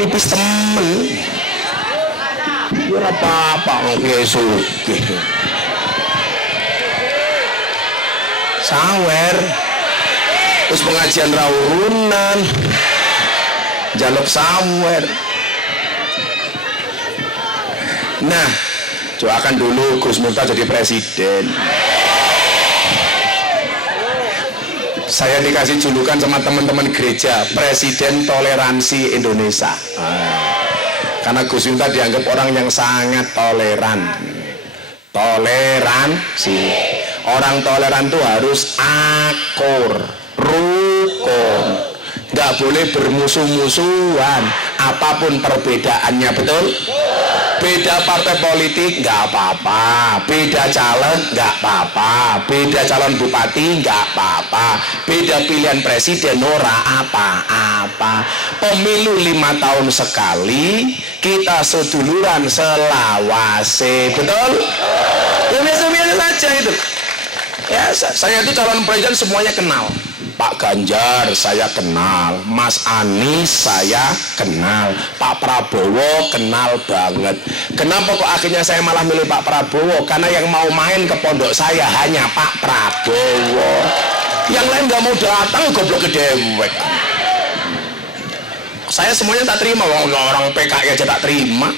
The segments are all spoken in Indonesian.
tipis temen. Ya ora apa-apa Yesus. Sawer. Terus pengajian rawunan. Jaluk sawer. Nah, doakan dulu Gus Miftah jadi presiden. Saya dikasih julukan sama teman-teman gereja, Presiden Toleransi Indonesia. Karena Gus Miftah dianggap orang yang sangat toleran. Toleransi. Orang toleran itu harus akur, rukun, nggak boleh bermusuh-musuhan, apapun perbedaannya, betul? Beda partai politik nggak apa-apa, beda calon nggak apa-apa, beda calon bupati nggak apa-apa, beda pilihan presiden ora apa-apa. Pemilu 5 tahun sekali, kita seduluran selawase, betul? Ya biasa-biasa saja itu. Ya, saya itu calon presiden semuanya kenal. Pak Ganjar saya kenal, Mas Anies saya kenal, Pak Prabowo kenal banget. Kenapa kok akhirnya saya malah milih Pak Prabowo? Karena yang mau main ke pondok saya hanya Pak Prabowo. Yang lain nggak mau datang, goblok gedewek. Saya semuanya tak terima, orang PKI aja tak terima.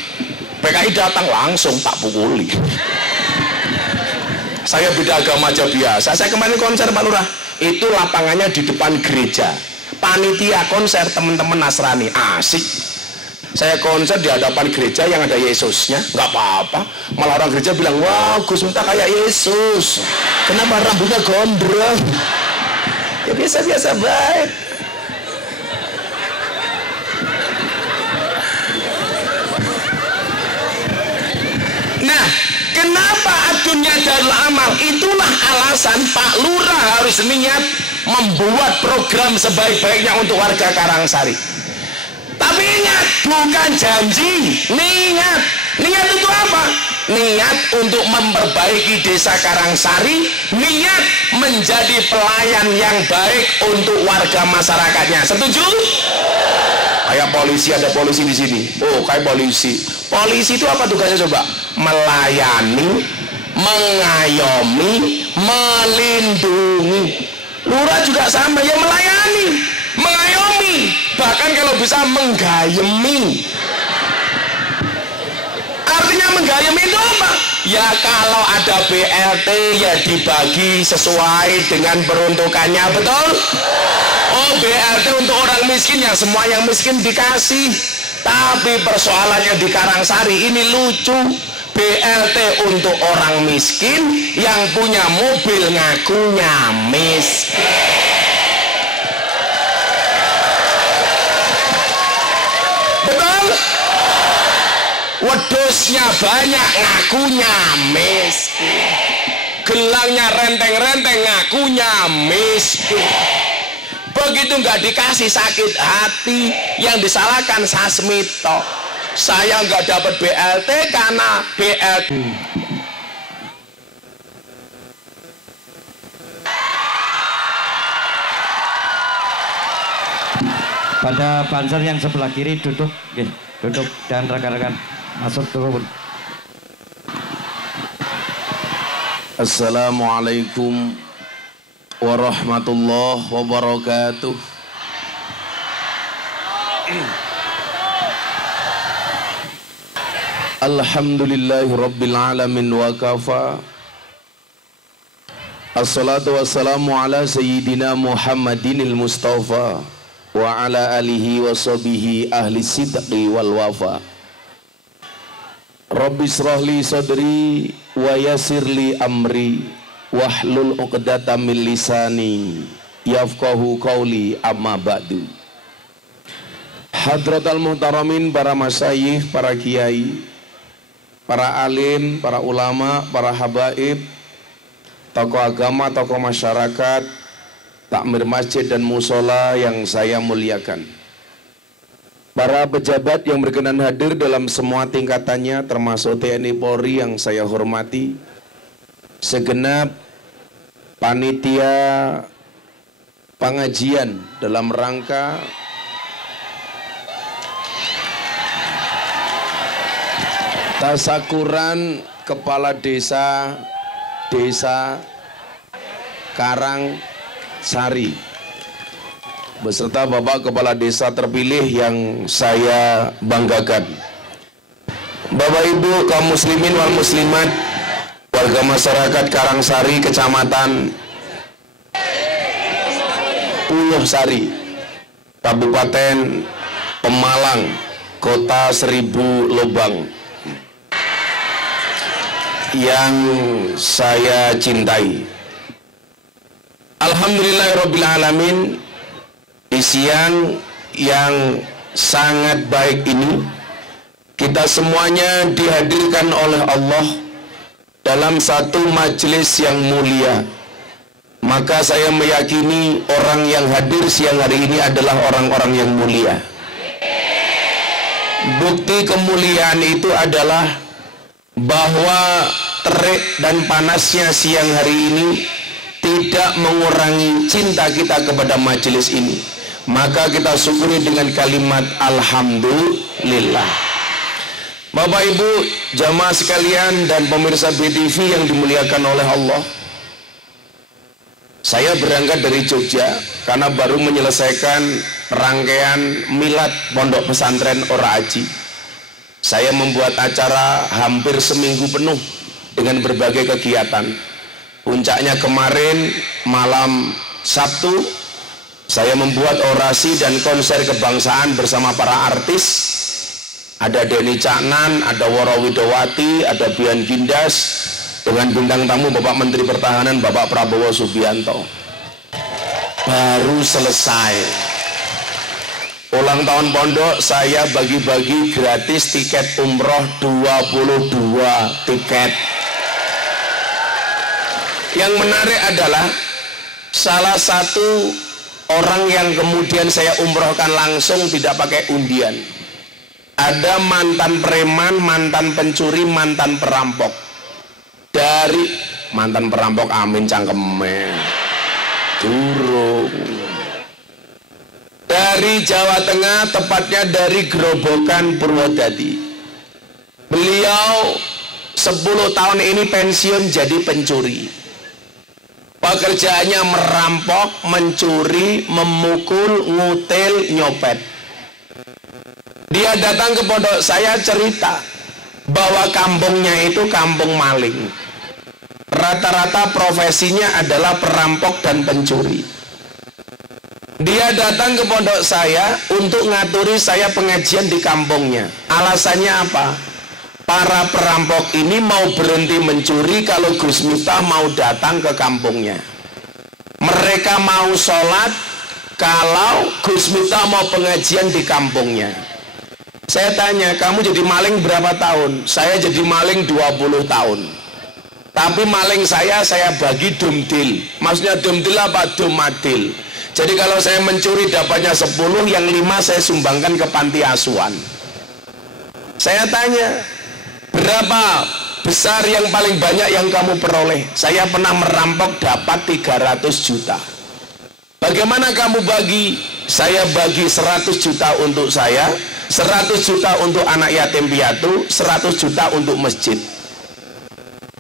PKI datang langsung tak pukuli. Saya beda agama aja biasa. Saya kemarin konser Pak Lurah, itu lapangannya di depan gereja, panitia konser teman-teman Nasrani, asik. Saya konser di hadapan gereja yang ada Yesusnya, nggak apa-apa. Malah orang gereja bilang, wah Gus Miftah kayak Yesus, kenapa rambutnya gondrong? Ya biasa-biasa baik. Nah, kenapa adunya Darul Amal? Itulah alasan Pak Lurah harus niat membuat program sebaik-baiknya untuk warga Karangsari. Tapi ingat, bukan janji, niat. Niat itu apa? Niat untuk memperbaiki desa Karangsari, niat menjadi pelayan yang baik untuk warga masyarakatnya. Setuju? Kayak polisi, ada polisi di sini. Oh, kayak polisi. Polisi itu apa tugasnya coba? Melayani, mengayomi, melindungi. Lurah juga sama, ya melayani, mengayomi, bahkan kalau bisa menggayemi. Artinya menggayemi itu apa? Ya kalau ada BLT ya dibagi sesuai dengan peruntukannya, betul? Oh, BLT untuk orang miskin, yang semua yang miskin dikasih. Tapi persoalannya di Karangsari ini lucu. BLT untuk orang miskin yang punya mobil ngakunya miskin. Betul? Wedusnya banyak ngakunya miskin. Gelangnya renteng-renteng ngakunya miskin. Begitu nggak dikasih sakit hati, yang disalahkan Sasmito. Saya nggak dapat BLT karena BLT. Pada banser yang sebelah kiri duduk, duduk dan rekan-rekan masuk turun. Assalamualaikum warahmatullahi wabarakatuh. Alhamdulillahi rabbil alamin wa kafa. Assalatu wassalamu ala sayyidina Muhammadinil Mustafa wa ala alihi wa sahbihi ahli sidqi wal wafa. Rabbi srahli sadri wa yassirli amri wahlul 'uqdatam min lisani yafqahu qawli, amma ba'du. Hadratal muhtaramin, para masyayikh, para kiai, para alim, para ulama, para habaib, tokoh agama, tokoh masyarakat, takmir masjid dan musola yang saya muliakan, para pejabat yang berkenan hadir dalam semua tingkatannya, termasuk TNI Polri yang saya hormati, segenap panitia pengajian dalam rangka Tasakuran kepala desa Karang Sari beserta Bapak Kepala Desa terpilih yang saya banggakan. Bapak Ibu kaum muslimin wal muslimat, warga masyarakat Karangsari, Kecamatan Puluh Sari, Kabupaten Pemalang, Kota Seribu Lubang, yang saya cintai. Alhamdulillahirrabbilalamin, di siang yang sangat baik ini kita semuanya dihadirkan oleh Allah dalam satu majelis yang mulia. Maka saya meyakini orang yang hadir siang hari ini adalah orang-orang yang mulia. Bukti kemuliaan itu adalah bahwa terik dan panasnya siang hari ini tidak mengurangi cinta kita kepada majelis ini. Maka kita syukuri dengan kalimat alhamdulillah. Bapak Ibu jamaah sekalian dan pemirsa BTV yang dimuliakan oleh Allah, saya berangkat dari Jogja karena baru menyelesaikan rangkaian milad Pondok Pesantren Ora Aji. Saya membuat acara hampir seminggu penuh dengan berbagai kegiatan. Puncaknya kemarin malam Sabtu, saya membuat orasi dan konser kebangsaan bersama para artis. Ada Denny Caknan, ada Woro Widowati, ada Bian Gindas, dengan bintang tamu Bapak Menteri Pertahanan Bapak Prabowo Subianto. Baru selesai ulang tahun pondok, saya bagi-bagi gratis tiket umroh 22 tiket. Yang menarik adalah salah satu orang yang kemudian saya umrohkan langsung tidak pakai undian. Ada mantan preman, mantan pencuri, mantan perampok. Dari mantan perampok amin cangkeme durung. Dari Jawa Tengah, tepatnya dari Grobogan Purwodadi. Beliau 10 tahun ini pensiun jadi pencuri. Pekerjaannya merampok, mencuri, memukul, ngutil, nyopet. Dia datang ke pondok saya cerita bahwa kampungnya itu kampung maling. Rata-rata profesinya adalah perampok dan pencuri. Dia datang ke pondok saya untuk ngaturi saya pengajian di kampungnya. Alasannya apa? Para perampok ini mau berhenti mencuri kalau Gus Miftah mau datang ke kampungnya. Mereka mau sholat kalau Gus Miftah mau pengajian di kampungnya. Saya tanya, kamu jadi maling berapa tahun? Saya jadi maling 20 tahun. Tapi maling saya bagi dumdil. Maksudnya dumdil apa? Dumadil. Jadi kalau saya mencuri dapatnya 10, yang 5 saya sumbangkan ke panti asuhan. Saya tanya, berapa besar yang paling banyak yang kamu peroleh? Saya pernah merampok dapat 300 juta. Bagaimana kamu bagi? Saya bagi 100 juta untuk saya, 100 juta untuk anak yatim piatu, 100 juta untuk masjid.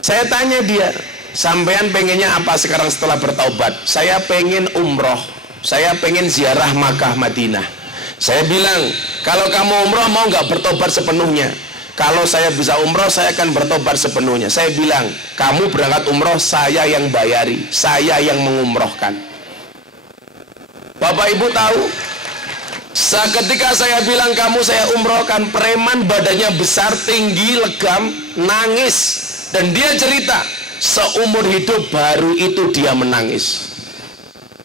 Saya tanya dia, sampean pengennya apa sekarang setelah bertaubat? Saya pengen umroh, saya pengen ziarah Makkah Madinah. Saya bilang, kalau kamu umroh mau nggak bertobat sepenuhnya? Kalau saya bisa umroh, saya akan bertobat sepenuhnya. Saya bilang, kamu berangkat umroh, saya yang bayari, saya yang mengumrohkan. Bapak Ibu tahu, ketika saya bilang kamu saya umrohkan, preman badannya besar, tinggi, legam, nangis. Dan dia cerita, seumur hidup baru itu dia menangis.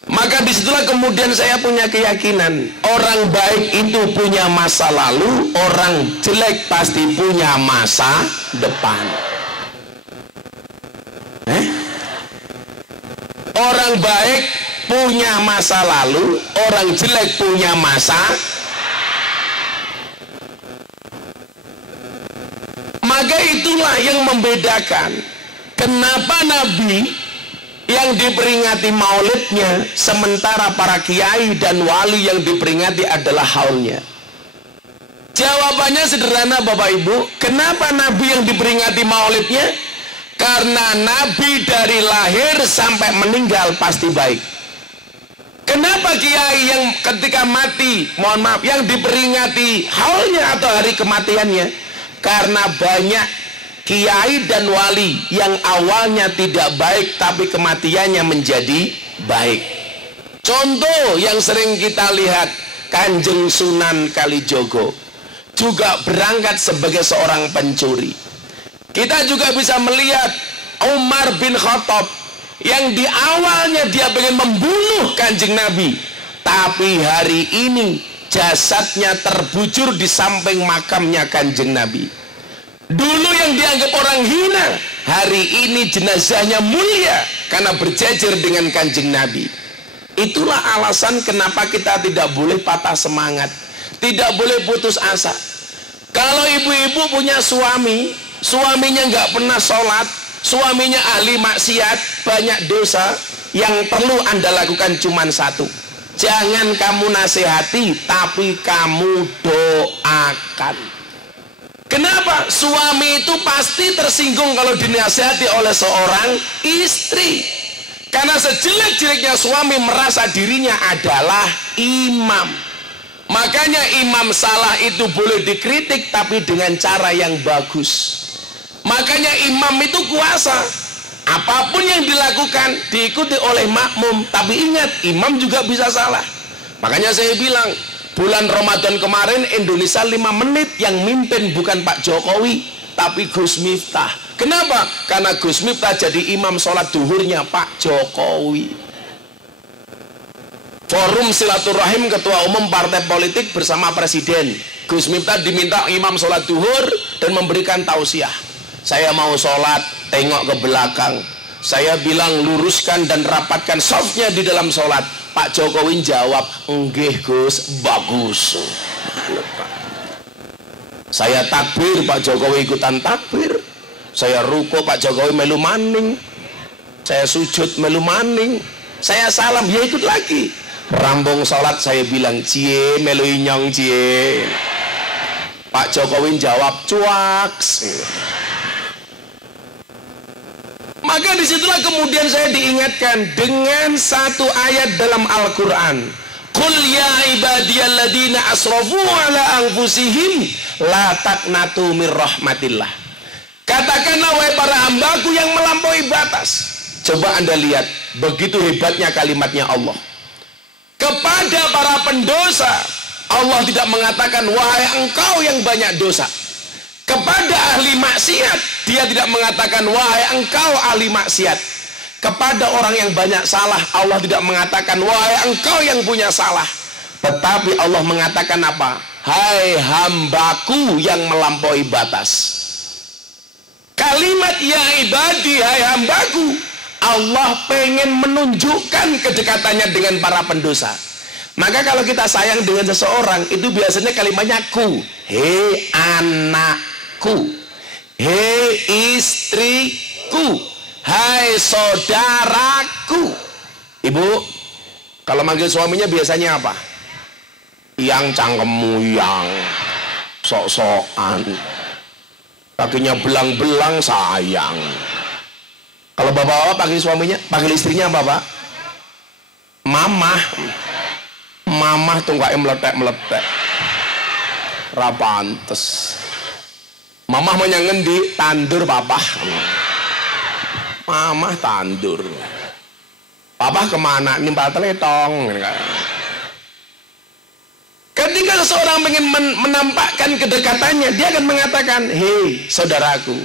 Maka disitulah kemudian saya punya keyakinan, orang baik itu punya masa lalu, orang jelek pasti punya masa depan. Orang baik punya masa lalu, orang jelek punya masa. Maka itulah yang membedakan kenapa Nabi yang diperingati maulidnya, sementara para kiai dan wali yang diperingati adalah haulnya. Jawabannya sederhana Bapak Ibu. Kenapa Nabi yang diperingati maulidnya? Karena Nabi dari lahir sampai meninggal pasti baik. Kenapa kiai yang ketika mati, mohon maaf, yang diperingati haulnya atau hari kematiannya? Karena banyak kiai dan wali yang awalnya tidak baik tapi kematiannya menjadi baik. Contoh yang sering kita lihat, Kanjeng Sunan Kalijogo juga berangkat sebagai seorang pencuri. Kita juga bisa melihat Umar bin Khattab yang di awalnya dia ingin membunuh Kanjeng Nabi, tapi hari ini jasadnya terbujur di samping makamnya Kanjeng Nabi. Dulu yang dianggap orang hina, hari ini jenazahnya mulia karena berjejer dengan Kanjeng Nabi. Itulah alasan kenapa kita tidak boleh patah semangat, tidak boleh putus asa. Kalau ibu-ibu punya suami, suaminya nggak pernah sholat, suaminya ahli maksiat, banyak dosa, yang perlu Anda lakukan cuma satu. Jangan kamu nasihati, tapi kamu doakan. Kenapa? Suami itu pasti tersinggung kalau dinasihati oleh seorang istri. Karena sejelek-jeleknya suami merasa dirinya adalah imam. Makanya imam salah itu boleh dikritik, tapi dengan cara yang bagus. Makanya imam itu kuasa. Apapun yang dilakukan diikuti oleh makmum. Tapi ingat, imam juga bisa salah. Makanya saya bilang, bulan Ramadan kemarin Indonesia 5 menit yang mimpin bukan Pak Jokowi, tapi Gus Miftah. Kenapa? Karena Gus Miftah jadi imam sholat duhurnya Pak Jokowi. Forum silaturahim ketua umum partai politik bersama presiden, Gus Miftah diminta imam sholat duhur dan memberikan tausiah. Saya mau sholat, tengok ke belakang. Saya bilang luruskan dan rapatkan softnya di dalam sholat. Pak Jokowi jawab, enggih Gus, bagus. Saya takbir, Pak Jokowi ikutan takbir. Saya ruko, Pak Jokowi melu maning. Saya sujud melu maning. Saya salam, ya ikut lagi. Rambung sholat saya bilang, cie melu inyong cie. Pak Jokowi jawab, cuaks. Maka disitulah kemudian saya diingatkan dengan satu ayat dalam Al-Quran. Qul ya ibadiyalladzina asrafu ala anfusihim la taqnatu mir rahmatillah. Katakanlah wahai para hambaku yang melampaui batas. Coba Anda lihat, begitu hebatnya kalimatnya Allah. Kepada para pendosa, Allah tidak mengatakan wahai engkau yang banyak dosa. Kepada ahli maksiat, dia tidak mengatakan wahai engkau ahli maksiat. Kepada orang yang banyak salah, Allah tidak mengatakan wahai engkau yang punya salah. Tetapi Allah mengatakan apa? Hai hambaku yang melampaui batas. Kalimat ya ibadi, hai hambaku, Allah pengen menunjukkan kedekatannya dengan para pendosa. Maka kalau kita sayang dengan seseorang, itu biasanya kalimatnya ku. Hei anakku, hei istriku, hai saudaraku. Ibu, kalau manggil suaminya biasanya apa? Yang cangkemmu yang sok-sokan, kakinya belang-belang sayang. Kalau bapak-bapak panggil suaminya, panggil istrinya apa Pak? Mamah. Mamah tuh gak meletek-meletek. Rapantes. Mamah mau ngendi tandur papa. Mamah tandur. Papa kemana? Nimpal teletong. Ketika seseorang ingin menampakkan kedekatannya, dia akan mengatakan, hei saudaraku,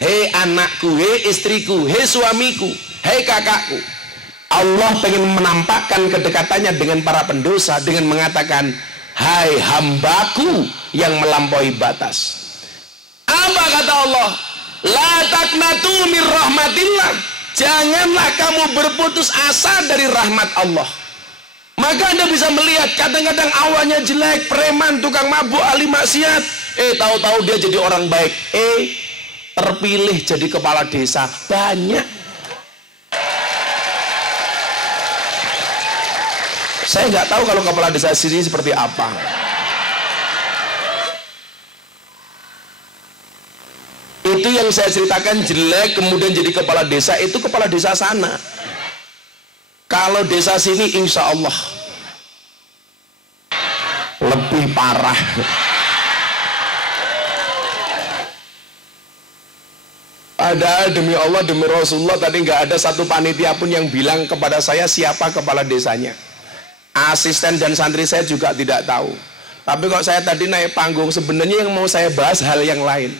hei anakku, hei istriku, hei suamiku, hei kakakku. Allah ingin menampakkan kedekatannya dengan para pendosa dengan mengatakan, hai hambaku yang melampaui batas. Apa kata Allah? La taqnatu mir rahmatillah. Janganlah kamu berputus asa dari rahmat Allah. Maka Anda bisa melihat kadang-kadang awalnya jelek, preman, tukang mabuk, ahli maksiat, tahu-tahu dia jadi orang baik, terpilih jadi kepala desa. Banyak. Saya nggak tahu kalau kepala desa sini seperti apa. Itu yang saya ceritakan jelek kemudian jadi kepala desa, itu kepala desa sana. Kalau desa sini insya Allah lebih parah. Padahal demi Allah, demi Rasulullah tadi nggak ada satu panitia pun yang bilang kepada saya siapa kepala desanya. Asisten dan santri saya juga tidak tahu. Tapi kok saya tadi naik panggung, sebenarnya yang mau saya bahas hal yang lain.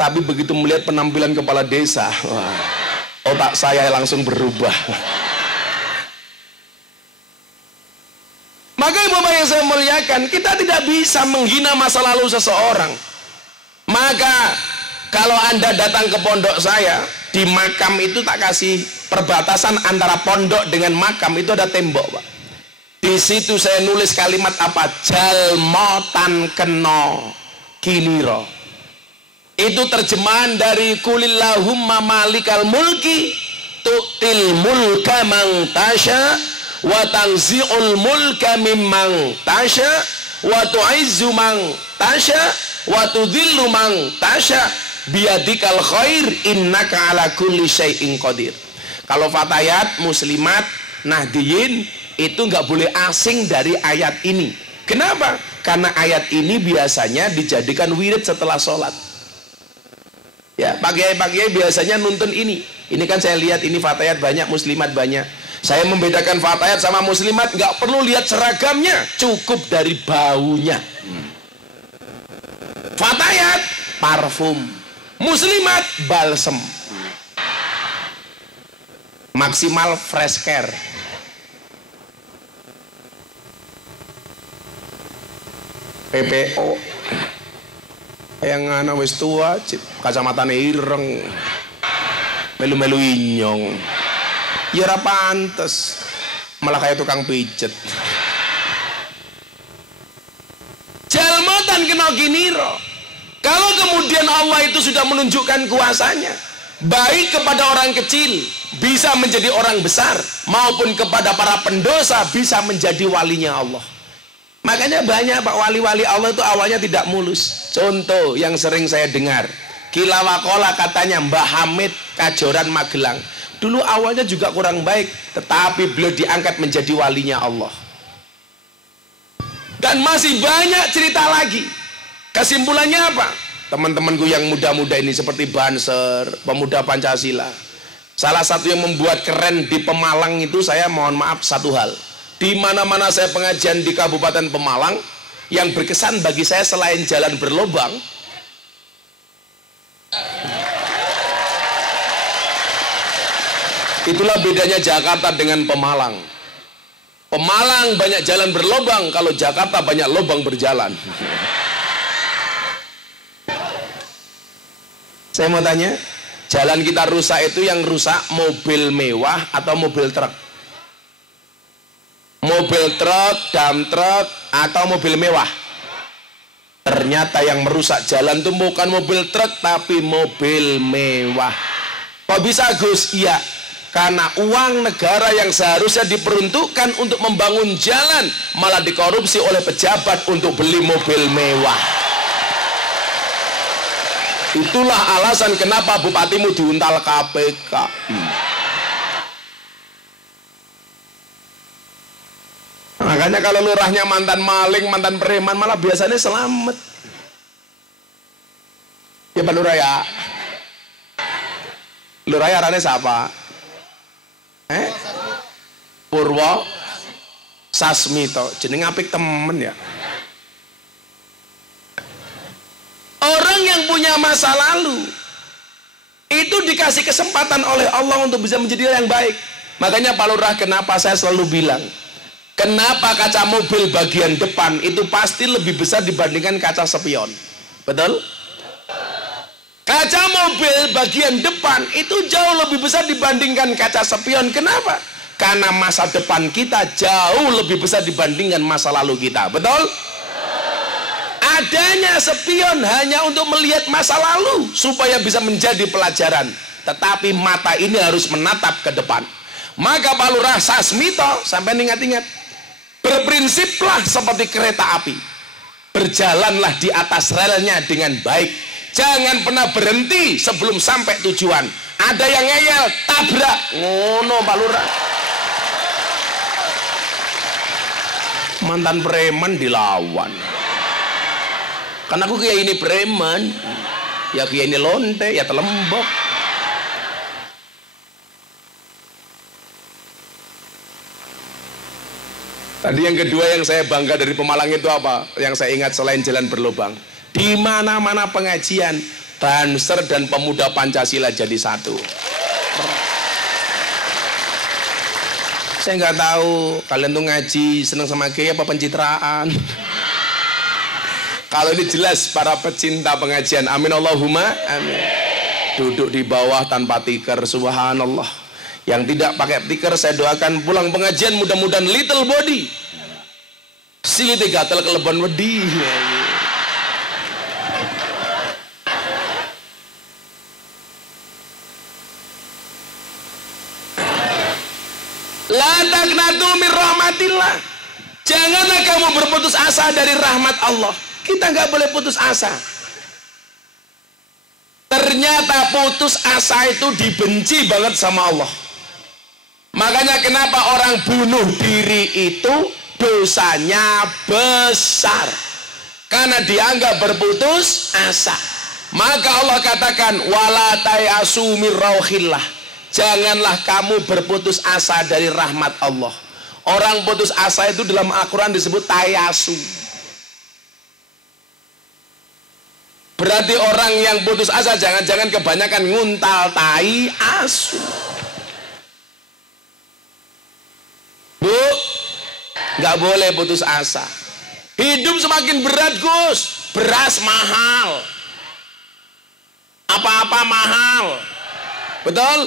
Tapi begitu melihat penampilan kepala desa, wah, otak saya langsung berubah. Maka Bapak yang saya muliakan, kita tidak bisa menghina masa lalu seseorang. Maka kalau Anda datang ke pondok saya, di makam itu tak kasih perbatasan antara pondok dengan makam, itu ada tembok, Pak. Di situ saya nulis kalimat apa? Jalmo tan keno kiniro. Itu terjemahan dari kulillahumma malikal mulki tu'til mulka man tasha wa tanzi'ul mulka mimman tasha wa tu'izzu man tasha wa tudhillu man tasha biyadikal khair innaka ala kulli syai'in qadir. Kalau fatayat, muslimat, nahdiyin itu nggak boleh asing dari ayat ini. Kenapa? Karena ayat ini biasanya dijadikan wirid setelah sholat. Ya, pagi-pagi biasanya nuntun ini. Ini kan saya lihat ini fatayat banyak, muslimat banyak. Saya membedakan fatayat sama muslimat nggak perlu lihat seragamnya, cukup dari baunya. Fatayat parfum, muslimat balsem, maksimal fresh care. PPO yang ana wis tua, kacamatane ireng, melu-melu inyong, ya ora pantes, malah kayak tukang pijet. Jalmotan kena giniro. Kalau kemudian Allah itu sudah menunjukkan kuasanya, baik kepada orang kecil bisa menjadi orang besar, maupun kepada para pendosa bisa menjadi walinya Allah. Makanya banyak Pak wali-wali Allah itu awalnya tidak mulus. Contoh yang sering saya dengar, Kilawakola katanya Mbah Hamid Kajoran Magelang, dulu awalnya juga kurang baik, tetapi beliau diangkat menjadi walinya Allah. Dan masih banyak cerita lagi. Kesimpulannya apa? Teman-temanku yang muda-muda ini seperti Banser, pemuda Pancasila, salah satu yang membuat keren di Pemalang itu, saya mohon maaf satu hal, di mana-mana saya pengajian di Kabupaten Pemalang, yang berkesan bagi saya selain jalan berlobang, itulah bedanya Jakarta dengan Pemalang. Pemalang banyak jalan berlobang, kalau Jakarta banyak lobang berjalan. Saya mau tanya, jalan kita rusak itu yang rusak mobil mewah atau mobil truk? Mobil truk, dump truk, atau mobil mewah? Ternyata yang merusak jalan itu bukan mobil truk tapi mobil mewah. Kok bisa Gus? Iya, karena uang negara yang seharusnya diperuntukkan untuk membangun jalan malah dikorupsi oleh pejabat untuk beli mobil mewah. Itulah alasan kenapa bupatimu diuntal KPK. Makanya kalau lurahnya mantan maling, mantan preman, malah biasanya selamat. Ya Pak Lurah ya. Lurah ya arane siapa? Purwo Sasmito, jeneng apik temen ya. Orang yang punya masa lalu itu dikasih kesempatan oleh Allah untuk bisa menjadi yang baik. Makanya Pak Lurah, kenapa saya selalu bilang, kenapa kaca mobil bagian depan itu pasti lebih besar dibandingkan kaca spion? Betul? Kaca mobil bagian depan itu jauh lebih besar dibandingkan kaca spion. Kenapa? Karena masa depan kita jauh lebih besar dibandingkan masa lalu kita. Betul? Adanya spion hanya untuk melihat masa lalu supaya bisa menjadi pelajaran, tetapi mata ini harus menatap ke depan. Maka Pak Lurah Sasmito sampai ingat-ingat, berprinsiplah seperti kereta api, berjalanlah di atas relnya dengan baik, Jangan pernah berhenti sebelum sampai tujuan. Ada yang ngeyel, tabrak. Ngono Pak Lurah. Mantan preman dilawan. Karena aku kiai ini preman, ya kiai ini lonte, ya telembok. Tadi yang kedua yang saya bangga dari Pemalang itu apa? Yang saya ingat selain jalan berlubang, di mana-mana pengajian, Banser dan pemuda Pancasila jadi satu. Saya nggak tahu kalian tuh ngaji seneng sama kiai apa pencitraan. Kalau ini jelas para pecinta pengajian, amin Allahumma amin. Duduk di bawah tanpa tikar, subhanallah. Yang tidak pakai tikar saya doakan pulang pengajian mudah-mudahan little body. Silite gatel kelebon wedi. La taqnatu min rahmatillah. Janganlah kamu berputus asa dari rahmat Allah. Kita nggak boleh putus asa. Ternyata putus asa itu dibenci banget sama Allah. Makanya kenapa orang bunuh diri itu dosanya besar, karena dianggap berputus asa. Maka Allah katakan wala tayasu mir rauhillah. Janganlah kamu berputus asa dari rahmat Allah. Orang putus asa itu dalam Al-Quran disebut tayasu. Berarti orang yang putus asa jangan-jangan kebanyakan nguntal tai asu. Bu, nggak boleh putus asa. Hidup semakin berat Gus, beras mahal, apa-apa mahal, betul?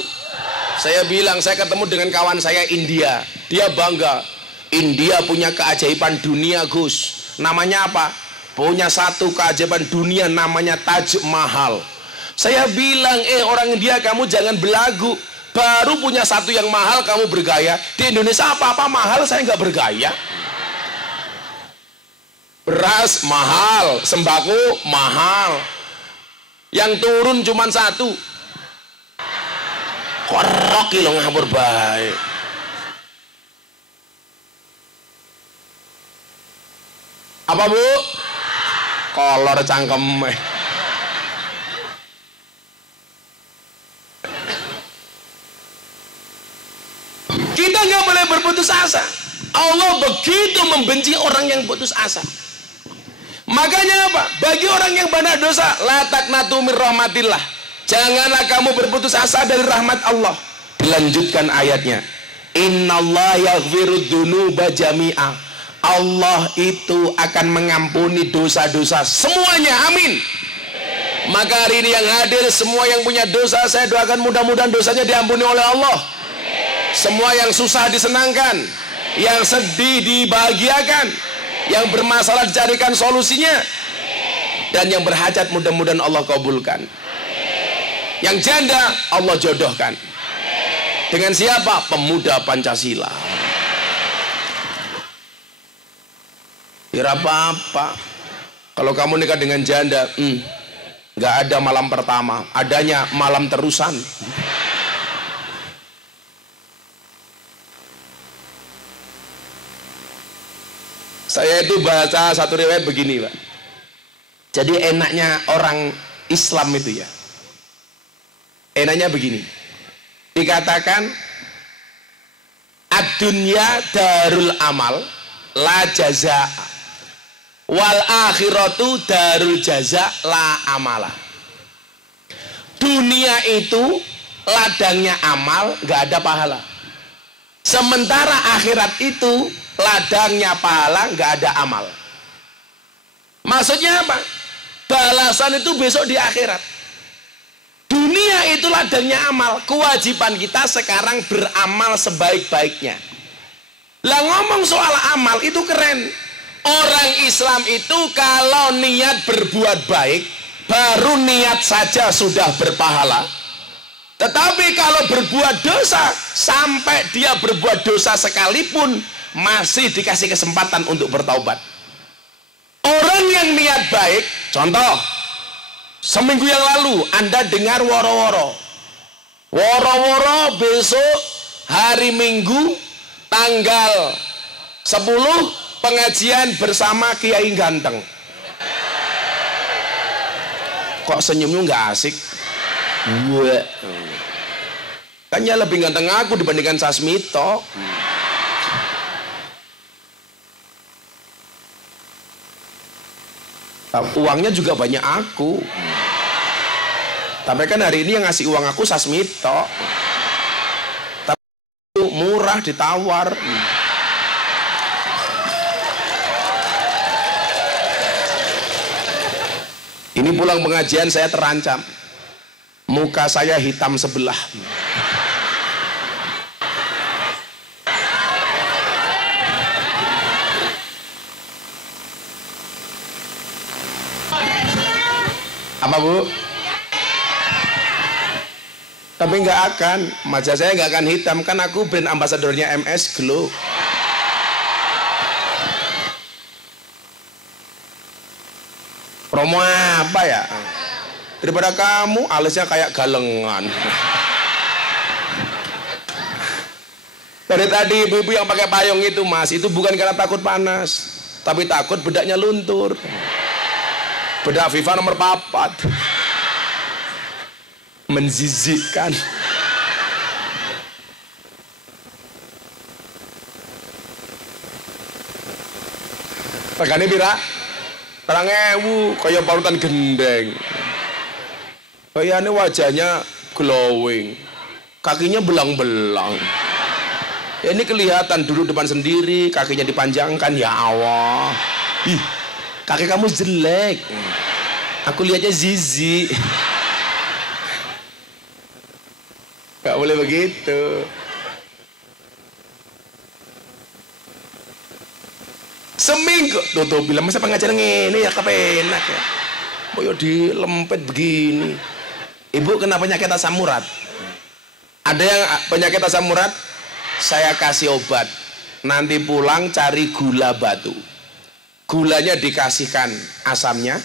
Saya bilang, saya ketemu dengan kawan saya India, dia bangga, India punya keajaiban dunia Gus, namanya apa? Punya satu keajaiban dunia namanya Taj Mahal. Saya bilang, orang India kamu jangan belagu, baru punya satu yang mahal kamu bergaya. Di Indonesia apa-apa mahal, saya nggak bergaya. Beras mahal, sembako mahal, yang turun cuma satu. Korok kilo ngabur baik. Apa Bu? Kolor cangkem. Kita nggak boleh berputus asa. Allah begitu membenci orang yang putus asa. Makanya apa? Bagi orang yang banyak dosa, la taqnatu mir rahmatillah. Janganlah kamu berputus asa dari rahmat Allah. Dilanjutkan ayatnya. Innallaha yaghfiru dzunuba jami'a. Allah itu akan mengampuni dosa-dosa semuanya. Amin. Maka hari ini yang hadir, semua yang punya dosa, saya doakan mudah-mudahan dosanya diampuni oleh Allah. Semua yang susah disenangkan, yang sedih dibahagiakan, yang bermasalah dicarikan solusinya, dan yang berhajat mudah-mudahan Allah kabulkan. Yang janda Allah jodohkan. Dengan siapa? Pemuda Pancasila. Tidak apa-apa kalau kamu nikah dengan janda, nggak ada malam pertama, adanya malam terusan. Saya itu baca satu riwayat begini Pak. Jadi enaknya orang Islam itu ya, enaknya begini, dikatakan ad-dunya darul amal la jaza wal akhiratu darul jaza la amala. Dunia itu ladangnya amal, nggak ada pahala. Sementara akhirat itu ladangnya pahala, nggak ada amal. Maksudnya apa? Balasan itu besok di akhirat. Dunia itu ladangnya amal. Kewajiban kita sekarang beramal sebaik-baiknya. Lah ngomong soal amal itu keren. Orang Islam itu kalau niat berbuat baik, baru niat saja sudah berpahala. Tetapi kalau berbuat dosa, sampai dia berbuat dosa sekalipun, masih dikasih kesempatan untuk bertaubat. Orang yang niat baik, contoh, seminggu yang lalu Anda dengar woro-woro. Woro-woro besok hari Minggu tanggal 10 pengajian bersama Kiai Ganteng. Kok senyumnya nggak asik? Gue kayaknya lebih ganteng aku dibandingkan Sasmito. Uangnya juga banyak aku. Tapi kan hari ini yang ngasih uang aku Sasmito. Tapi murah ditawar. Ini pulang pengajian saya terancam. Muka saya hitam sebelah. Apa Bu? Tapi nggak akan, wajah saya nggak akan hitam, kan aku brand ambasadornya MS Glow. Promo apa ya? Daripada kamu alisnya kayak galengan. Dari tadi ibu-ibu yang pakai payung itu Mas, itu bukan karena takut panas, tapi takut bedaknya luntur. Bedak FIFA nomor 4 menzizikkan. Regane pira? 3.000, kaya parutan gendeng. Kayaknya wajahnya glowing, kakinya belang-belang. Ya, ini kelihatan duduk depan sendiri, kakinya dipanjangkan. Ya Allah, ih, kaki kamu jelek. Aku lihatnya zizi. Gak boleh begitu. Seminggu tuh bilang masa pengajaran ini ya kepenak ya. Boyo dilempet begini. Ibu kena penyakit asam urat. Ada yang penyakit asam urat? Saya kasih obat. Nanti pulang cari gula batu. Gulanya dikasihkan asamnya,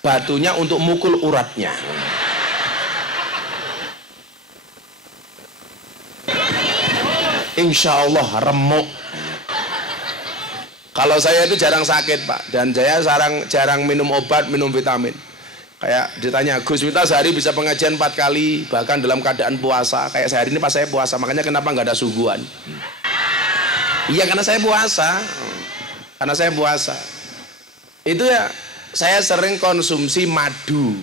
batunya untuk mukul uratnya. Insya Allah remuk. Kalau saya itu jarang sakit Pak, dan saya jarang minum obat, minum vitamin. Kayak ditanya, Gus Miftah sehari bisa pengajian 4 kali, bahkan dalam keadaan puasa. Kayak sehari ini pas saya puasa, makanya kenapa nggak ada suguhan? Iya karena saya puasa. Karena saya puasa. Itu ya, saya sering konsumsi madu.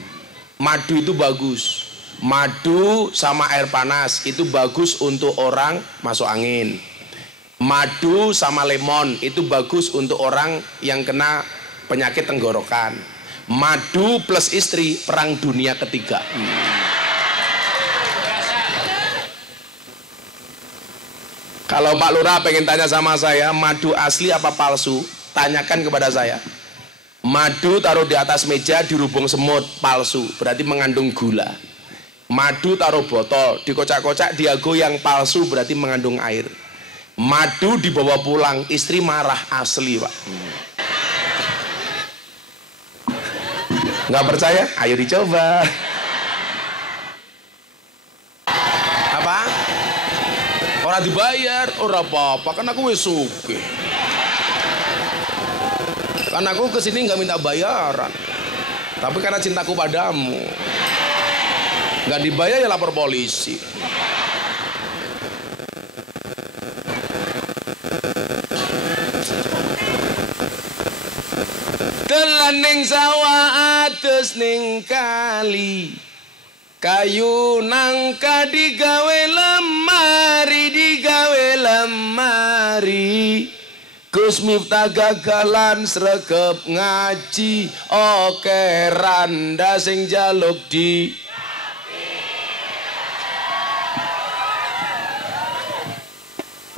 Madu itu bagus. Madu sama air panas itu bagus untuk orang masuk angin. Madu sama lemon itu bagus untuk orang yang kena penyakit tenggorokan. Madu plus istri perang dunia ketiga. Kalau Pak Lurah pengen tanya sama saya, madu asli apa palsu? Tanyakan kepada saya. Madu taruh di atas meja dirubung semut, palsu, berarti mengandung gula. Madu taruh botol, dikocak-kocak, dia goyang, palsu, berarti mengandung air. Madu dibawa pulang, istri marah, asli Pak. Nggak percaya? Ayo dicoba. Apa? Orang dibayar, orang apa-apa, kan aku wis sugih. Kan aku kesini nggak minta bayaran, tapi karena cintaku padamu. Nggak dibayar ya lapor polisi. Telan ning sawah atus ning kali, kayu nangka digawe lemari. Gus Miftah gagalan sregep ngaji, oke randa sing jaluk di.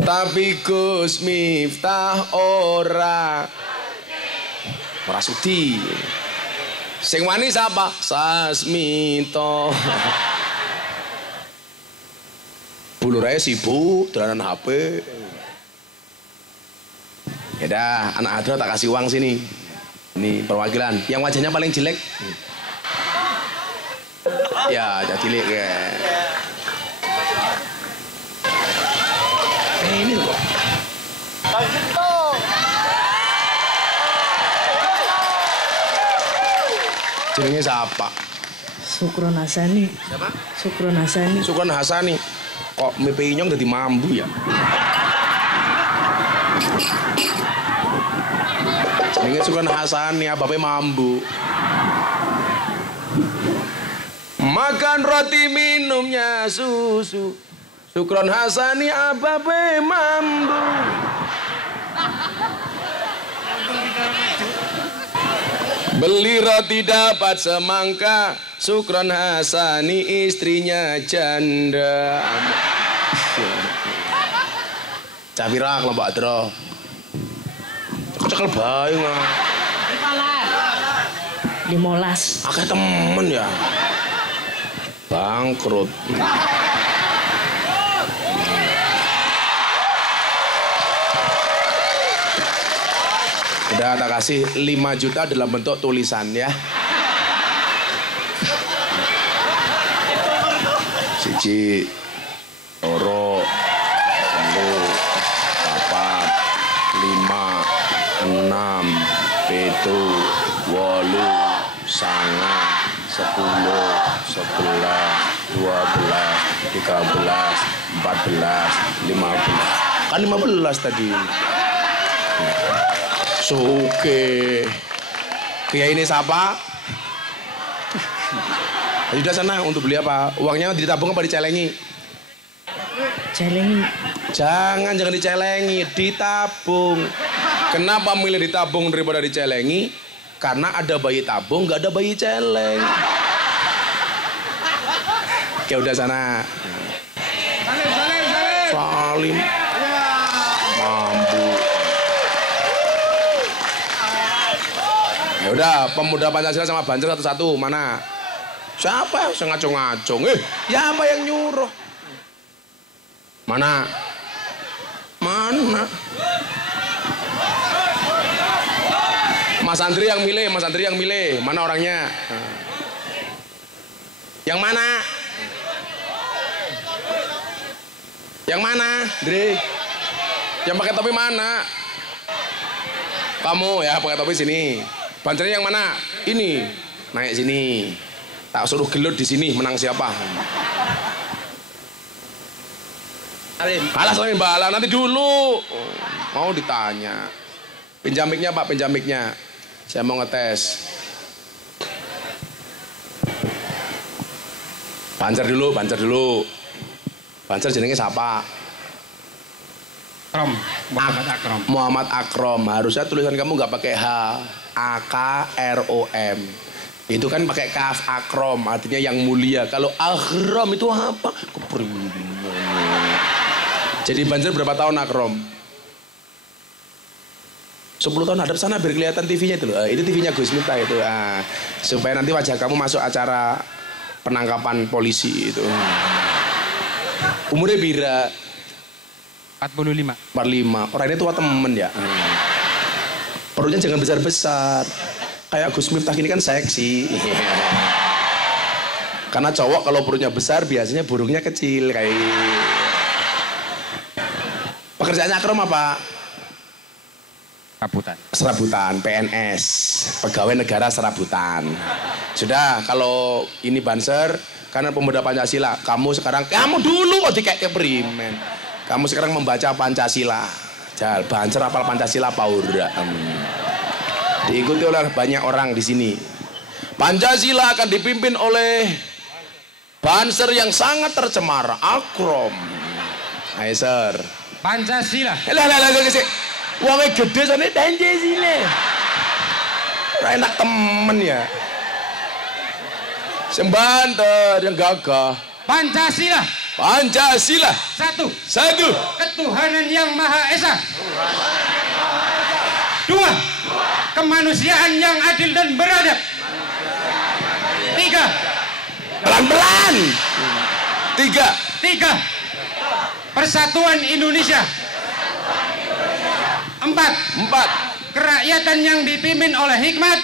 Tapi Gus Miftah ora sudi. Sing wani sapa? Sasmito. Bulurnya sibuk dolanan HP. Ya dah, anak Adro tak kasih uang sini. Ini perwakilan. Yang wajahnya paling jelek. Ya, jadi cilik ya. Ini loh. Jenenge siapa? Sukron Hasani. Siapa? Sukron Hasani. Sukron Hasani. Kok mimpi inyong jadi mambu ya? Jenenge Sukron Hasani, apa mambu? Makan roti minumnya susu. Sukron Hasani apa mambu? Beli roti dapat semangka. Sukron Hasani istrinya janda. Cawira kelompok adro. Cekel bae nggak. 15. Akeh temen ya. Bangkrut. Udah tak kasih 5 juta dalam bentuk tulisan ya. Siji, loro, telu, papat, 5, 6, 7, 8, 9, 10, 11, 12, 13, 14, 15. Kan 15 tadi. Suke. Kiai ini siapa? Sudah sana untuk beli apa? Uangnya ditabung apa dicelengi? Celengi. Jangan dicelengi, ditabung. Kenapa milih ditabung daripada dicelengi? Karena ada bayi tabung, nggak ada bayi celeng. Oke, udah sana. Salim. Mampu. Ya udah, pemuda Pancasila sama Banser satu-satu, mana? Siapa yang ngacung-ngacung? Ya apa yang nyuruh? Mana? Mana? Mas Andri yang milih, Mas Andri yang milih. Mana orangnya? Yang mana? Yang mana, Andri? Yang pakai topi mana? Kamu ya pakai topi sini. Bansernya yang mana? Ini. Naik sini. Tak suruh gelut di sini, menang siapa? Kalah Salim bala, nanti dulu. Mau ditanya. Pinjamiknya Pak, pinjamiknya. Saya mau ngetes. Banser dulu, Banser dulu. Banser jenenge siapa? Akrom, Muhammad Akrom. Muhammad Akrom. Harusnya tulisan kamu nggak pakai H, AKROM. Itu kan pakai kaf, Akrom, artinya yang mulia. Kalau Akrom itu apa? Jadi Banser berapa tahun Akrom? 10 tahun hadap sana biar kelihatan TV-nya itu loh. Itu TV-nya Gus Miftah itu. Supaya nanti wajah kamu masuk acara penangkapan polisi itu. Umurnya bira 45. 45. Orangnya tua temen ya. Perutnya jangan besar-besar. Kayak Gus Miftah ini kan seksi. Karena cowok kalau perutnya besar biasanya burungnya kecil kayak. Pekerjaannya Akrom apa? Serabutan, PNS, pegawai negara serabutan. Sudah, kalau ini Banser, karena pemuda Pancasila, kamu dulu kok dikek keprimen. Kamu sekarang membaca Pancasila. Jal, Banser apal Pancasila Paura. Diikuti oleh banyak orang di sini. Pancasila akan dipimpin oleh Banser yang sangat tercemar, Akrom. Ayo, Sir. Pancasila. Wongnya gede soalnya Pancasila. Enak temen ya. Sembanter yang gagah. Pancasila. Pancasila. Satu. Ketuhanan yang Maha Esa. 2. Kemanusiaan yang adil dan beradab. 3. Pelan-pelan. 3. Persatuan Indonesia. 4. Kerakyatan yang dipimpin oleh hikmat,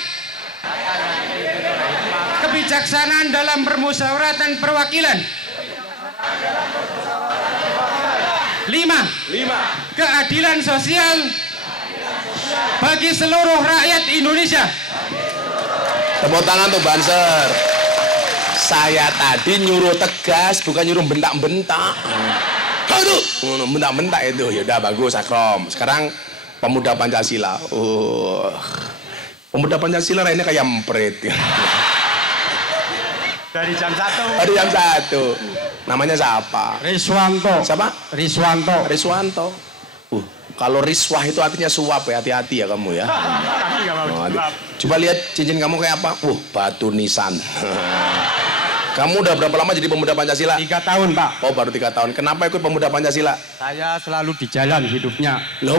kebijaksanaan dalam permusyawaratan perwakilan. 5. Keadilan sosial bagi seluruh rakyat Indonesia. Tepuk tangan tuh Banser. Saya tadi nyuruh tegas, bukan nyuruh bentak-bentak. Aduh, bentak-bentak itu. Ya udah bagus, Akrom. Sekarang pemuda Pancasila. Pemuda Pancasila ini kayak empret. Dari jam 1. Dari jam 1. Namanya siapa? Riswanto. Siapa? Riswanto. Riswanto. Kalau riswah itu artinya suap ya, hati-hati ya kamu ya. Coba lihat cincin kamu kayak apa? Batu nisan. Kamu udah berapa lama jadi pemuda Pancasila? 3 tahun, Pak. Oh, baru 3 tahun. Kenapa ikut pemuda Pancasila? Saya selalu di jalan hidupnya. Loh,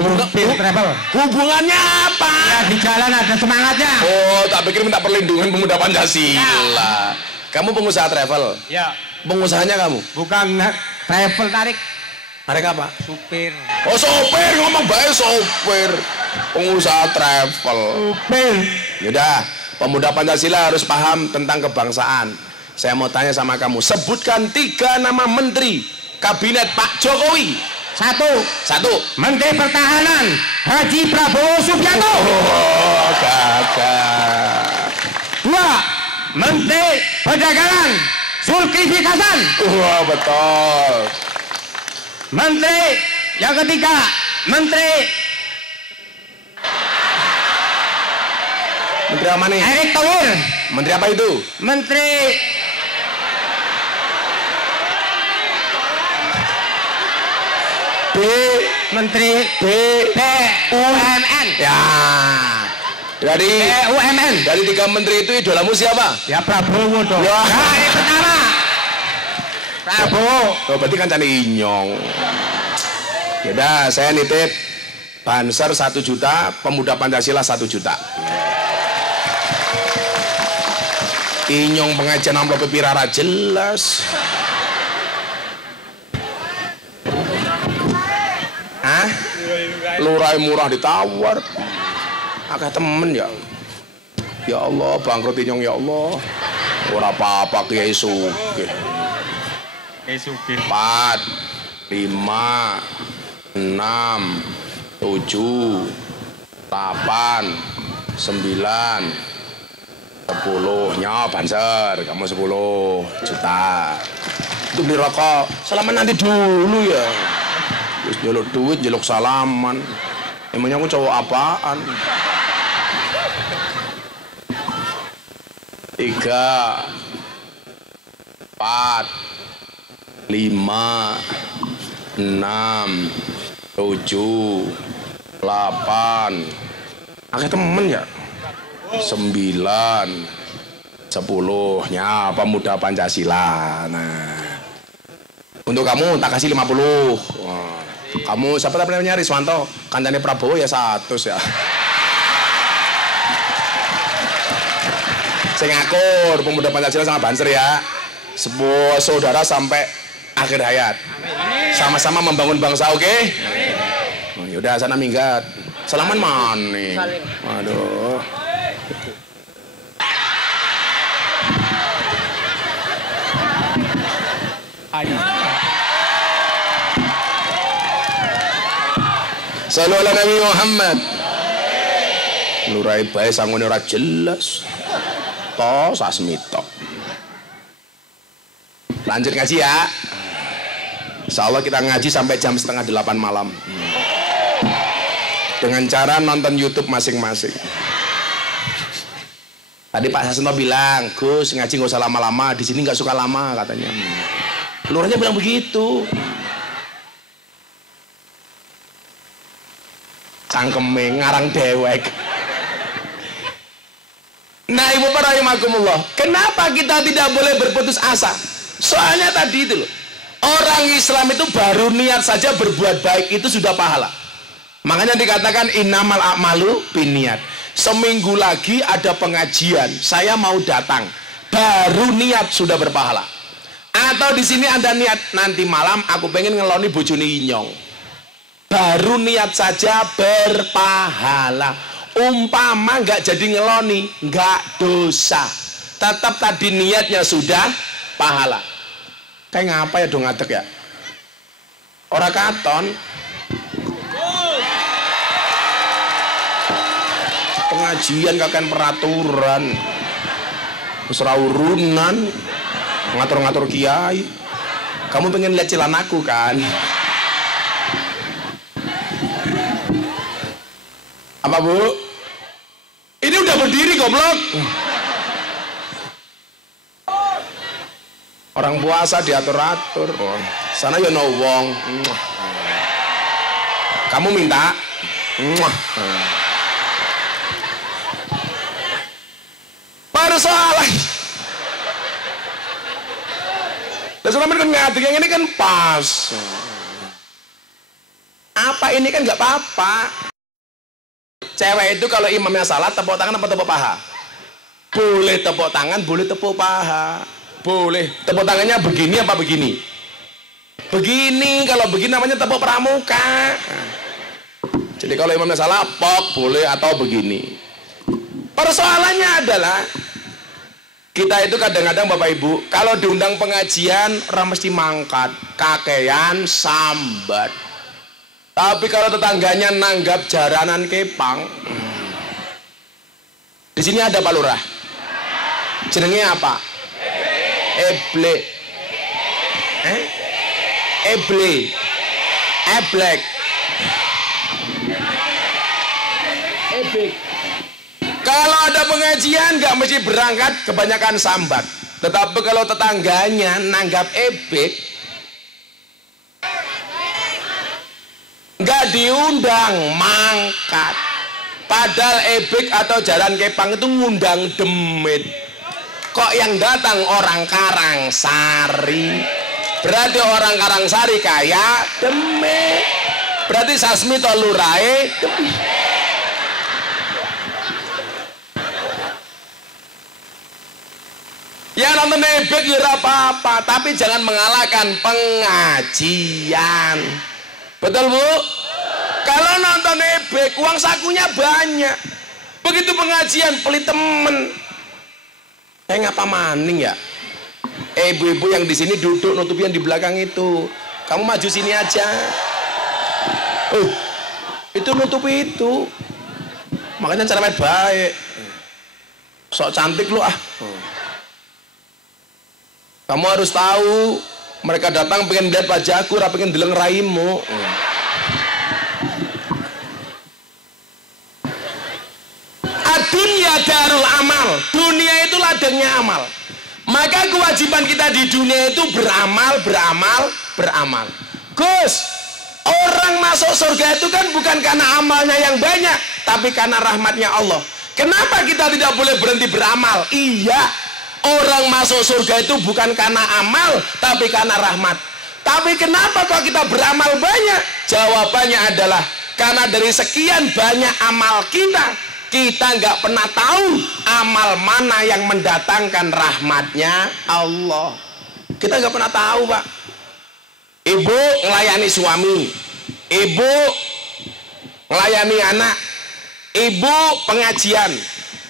travel. Hubungannya apa? Ya, di jalan ada semangatnya. Oh, tak pikir minta perlindungan pemuda Pancasila. Kamu pengusaha travel? Ya. Pengusahanya kamu? Bukan travel tarik. Tarik apa? Supir. Oh, sopir, ngomong baik sopir. Pengusaha travel. Supir. Yaudah, pemuda Pancasila harus paham tentang kebangsaan. Saya mau tanya sama kamu, sebutkan 3 nama menteri kabinet Pak Jokowi. 1. Menteri Pertahanan Haji Prabowo Subianto. Oh, gagah. 2. Menteri Perdagangan Zulkifli Hasan. Betul. Menteri yang ketiga, Menteri apa nih? Erick Thohir. Menteri apa itu? Menteri BUMN. Ya. Dari BUMN. Dari 3 menteri itu idolamu siapa? Ya Prabowo dong. Ya. Nah, yang pertama Prabowo. Oh, berarti kan Cani Inyong. Yaudah, saya nitip Banser 1 juta, pemuda Pancasila 1 juta. Inyong pengajian amplop pirara jelas. Hah? Lurai murah ditawar. Akeh temen ya. Ya Allah, bangkrut Inyong ya Allah. Ora apa-apa Kiai Sugih. 4, 5, 6, 7, 8, 9, 10. Nya Banser, kamu 10 juta. Itu beli rokok. Salaman nanti dulu ya. Terus nyeluk duit, jeluk salaman. Emangnya aku cowok apaan? 3, 4, 5, 6, 7, 8. Akeh temen ya? 9, 10. Nya pemuda Pancasila. Nah, untuk kamu tak kasih 50. Wah, kamu siapa namanya? Riswanto. Kancane Prabowo ya 100 ya. Saya ngakur pemuda Pancasila sama Banser ya. Sebuah saudara sampai akhir hayat. Sama-sama membangun bangsa, oke? Oh, yaudah sana minggat. Salaman maning. Waduh. Sallallahu alaihi Nabi Muhammad. Lurai bae sangone ora jelas. To sasmito. Lanjut ngaji ya. Insyaallah kita ngaji sampai jam 7:30 malam. Dengan cara nonton YouTube masing-masing. Tadi Pak Sasno bilang, Gus ngaji nggak usah lama-lama, di sini nggak suka lama katanya. Lurahnya bilang begitu. Cangkeme ngarang dewek. Nah, Ibu para rahimakumullah, kenapa kita tidak boleh berputus asa? Soalnya tadi itu loh, orang Islam itu baru niat saja berbuat baik itu sudah pahala. Makanya dikatakan innamal a'malu binniyat. Seminggu lagi ada pengajian, saya mau datang. Baru niat sudah berpahala. Atau di sini ada niat nanti malam aku pengen ngeloni bojone Inyong. Baru niat saja berpahala. Umpama nggak jadi ngeloni, nggak dosa. tetap tadi niatnya sudah pahala. Kayak ngapa ya dong ngadeg ya? Orang katon. Pengajian kakek peraturan. Terus urunan ngatur-ngatur kiai. Kamu pengen lihat celanaku kan? Apa Bu? Ini udah berdiri goblok. Orang puasa diatur-atur. Sana ya no wong. Kamu minta. Persoalan. Dan selama kan ngadeg yang ini kan pas. Apa ini kan nggak apa-apa. Cewek itu kalau imamnya salah tepuk tangan apa tepuk paha? Boleh tepuk tangan, boleh tepuk paha. Boleh. Tepuk tangannya begini apa begini? Begini. Kalau begini namanya tepuk pramuka. Jadi kalau imamnya salah pok boleh atau begini. Persoalannya adalah kita itu kadang-kadang Bapak Ibu kalau diundang pengajian orang mesti mangkat, kakean, sambat. Tapi kalau tetangganya nanggap jaranan kepang, di sini ada Pak Lurah. Jenenge apa? Eble. Eble. Eblek. Ebek. Kalau ada pengajian nggak mesti berangkat, kebanyakan sambat. Tetapi kalau tetangganya nanggap ebek, nggak diundang, mangkat. Padahal ebek atau jaran kepang itu ngundang demit. Kok yang datang orang Karangsari? Berarti orang Karangsari kaya demit. Berarti Sasmi to lurae demit. Ya nonton ebek ya apa-apa, tapi jangan mengalahkan pengajian. Betul Bu? Kalau nonton ebek, uang sakunya banyak. Begitu pengajian, pelit temen. Ngapa maning ya? Ibu-ibu yang di sini duduk nutup yang di belakang itu. Kamu maju sini aja. Itu nutup itu. Makanya cara baik. Sok cantik lu ah. Kamu harus tahu, mereka datang pengen lihat wajahku, pengen deleng raimu. Dunia darul amal, dunia itu ladangnya amal. Maka kewajiban kita di dunia itu beramal. Gus, orang masuk surga itu kan bukan karena amalnya yang banyak, tapi karena rahmatnya Allah. Kenapa kita tidak boleh berhenti beramal? Iya. Orang masuk surga itu bukan karena amal, tapi karena rahmat. Tapi kenapa kok kita beramal banyak? Jawabannya adalah karena dari sekian banyak amal kita nggak pernah tahu amal mana yang mendatangkan rahmatnya Allah. Kita nggak pernah tahu, Pak. Ibu melayani suami, ibu melayani anak, ibu pengajian.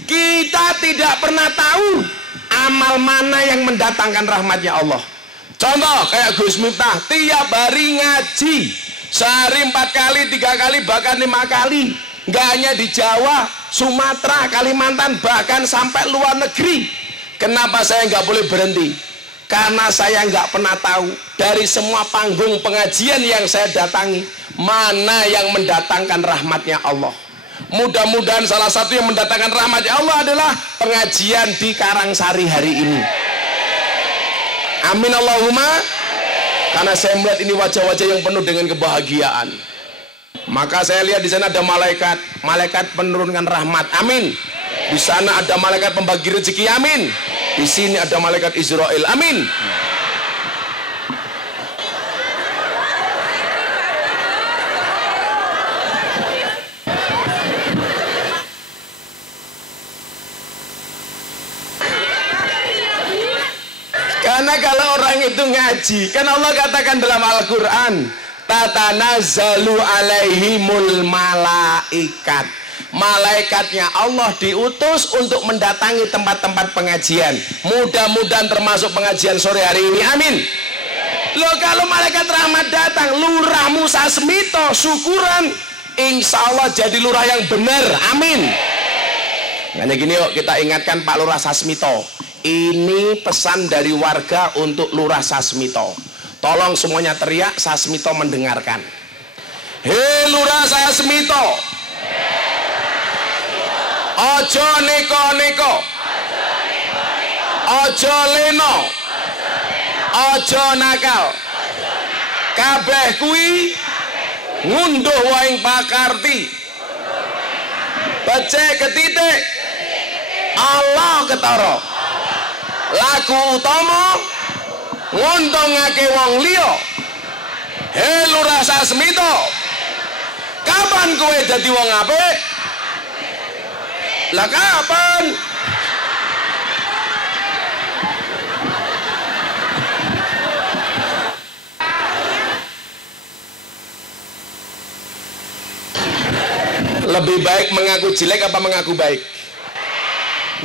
Kita tidak pernah tahu amal mana yang mendatangkan rahmatnya Allah. Contoh kayak Gus Miftah tiap hari ngaji sehari 4 kali, 3 kali, bahkan 5 kali. Nggak hanya di Jawa, Sumatera, Kalimantan, bahkan sampai luar negeri. Kenapa saya nggak boleh berhenti? Karena saya nggak pernah tahu dari semua panggung pengajian yang saya datangi mana yang mendatangkan rahmatnya Allah. Mudah-mudahan salah satu yang mendatangkan rahmatnya Allah adalah pengajian di Karangsari hari ini. Amin Allahumma. Karena saya melihat ini wajah-wajah yang penuh dengan kebahagiaan. Maka saya lihat di sana ada malaikat penurunkan rahmat. Amin. Di sana ada malaikat pembagi rezeki. Amin. Di sini ada malaikat Israel. Amin. Karena kalau orang itu ngaji, kan Allah katakan dalam Al-Quran, tatanazzalu alaihimul malaikat. malaikatnya Allah diutus untuk mendatangi tempat-tempat pengajian. Mudah-mudahan termasuk pengajian sore hari ini, amin. Loh, kalau malaikat rahmat datang, Lurah Musa Smito syukuran, insya Allah jadi lurah yang benar, amin. Hanya gini yuk, kita ingatkan Pak Lurah Sasmito, ini pesan dari warga untuk Lurah Sasmito. Tolong semuanya teriak, Sasmito mendengarkan. Hei Lurah Sasmito, ojo neko-neko, ojo leno, ojo nakal, kabeh kuwi ngunduh waing pakarti, becek ketitik, Allah ketara, laku utama nguntungake wong liya. Hei Lurah Sasmito, kapan kowe dadi wong apik? Lah kapan? Lebih baik mengaku jelek apa mengaku baik?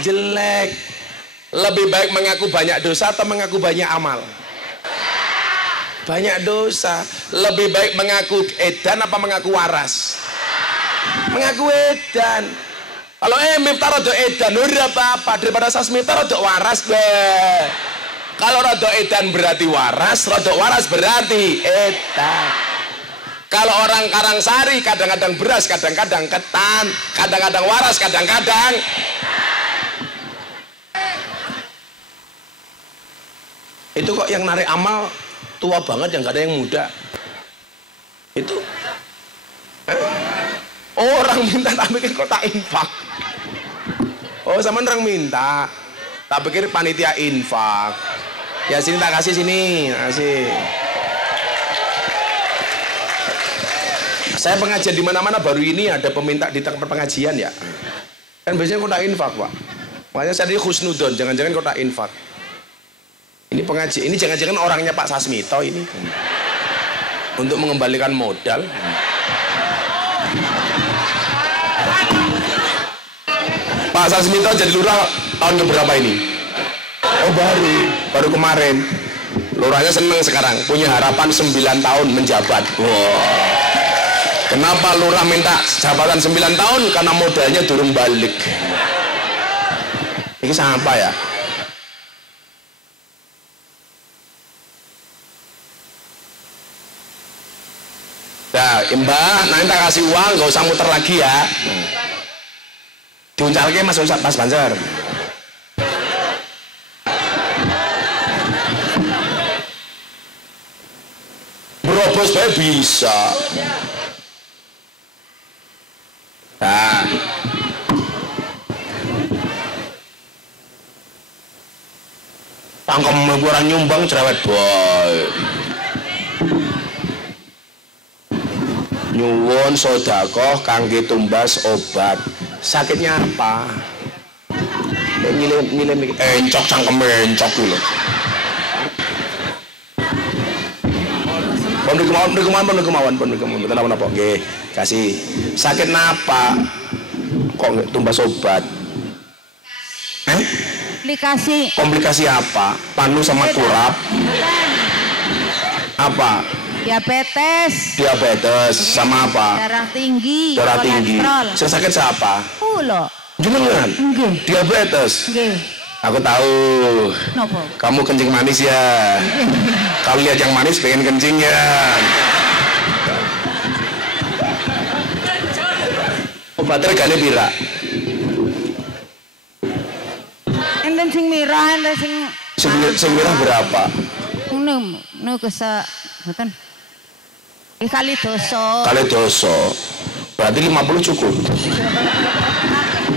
Jelek. Lebih baik mengaku banyak dosa atau mengaku banyak amal? Banyak dosa. Lebih baik mengaku edan apa mengaku waras? Mengaku edan. Kalau Miftah rada edan ora apa-apa, daripada Sasmito rada waras deh. Kalau rada edan berarti waras, rada waras berarti edan. Kalau orang Karangsari kadang-kadang beras, kadang-kadang ketan, kadang-kadang waras, kadang-kadang itu kok yang narik amal tua banget, yang gak ada yang muda itu. Orang minta tak pikir kok tak infak. Oh sama orang minta tak pikir panitia infak. Ya sini tak kasih, sini kasih. Saya pengajian di mana-mana, baru ini ada peminta di tempat pengajian ya. Kan biasanya kota infak Pak. Makanya saya tadi khusnudon, jangan-jangan kota infak. Ini pengajian, ini jangan-jangan orangnya Pak Sasmito ini. Untuk mengembalikan modal. Pak Sasmito jadi lurah tahun keberapa ini? Oh baru kemarin. Lurahnya seneng sekarang, punya harapan 9 tahun menjabat. Wow. Kenapa lurah minta jabatan 9 tahun? Karena modalnya durung balik. Ini siapa ya? Nah, Mbak, nanti tak kasih uang, gak usah muter lagi ya. Diuncalke Mas Banjar. Berobos bae bisa. Nah, tangkem orang nyumbang cerewet boy. Nyuwun sodakoh kangge tumbas obat. Sakitnya apa? Nyilem encok, cangkem encok lho. Pon kemauan. Betul apa? Nggih, kasih. Sakit napa? Kok tumbas obat? Komplikasi apa? Panu sama kurap? Apa? Diabetes sama apa? Darah tinggi. Yang sakit siapa? Kulo. Jenengan? Diabetes? Nggih. Aku tahu. Nopo? Kamu kencing manis ya. Kalau lihat yang manis pengen kencing ya. Obatnya regane pira? Enten sing mirah, enten Sing mirah berapa? nu kesa mboten. Kali doso. Berarti 50 cukup.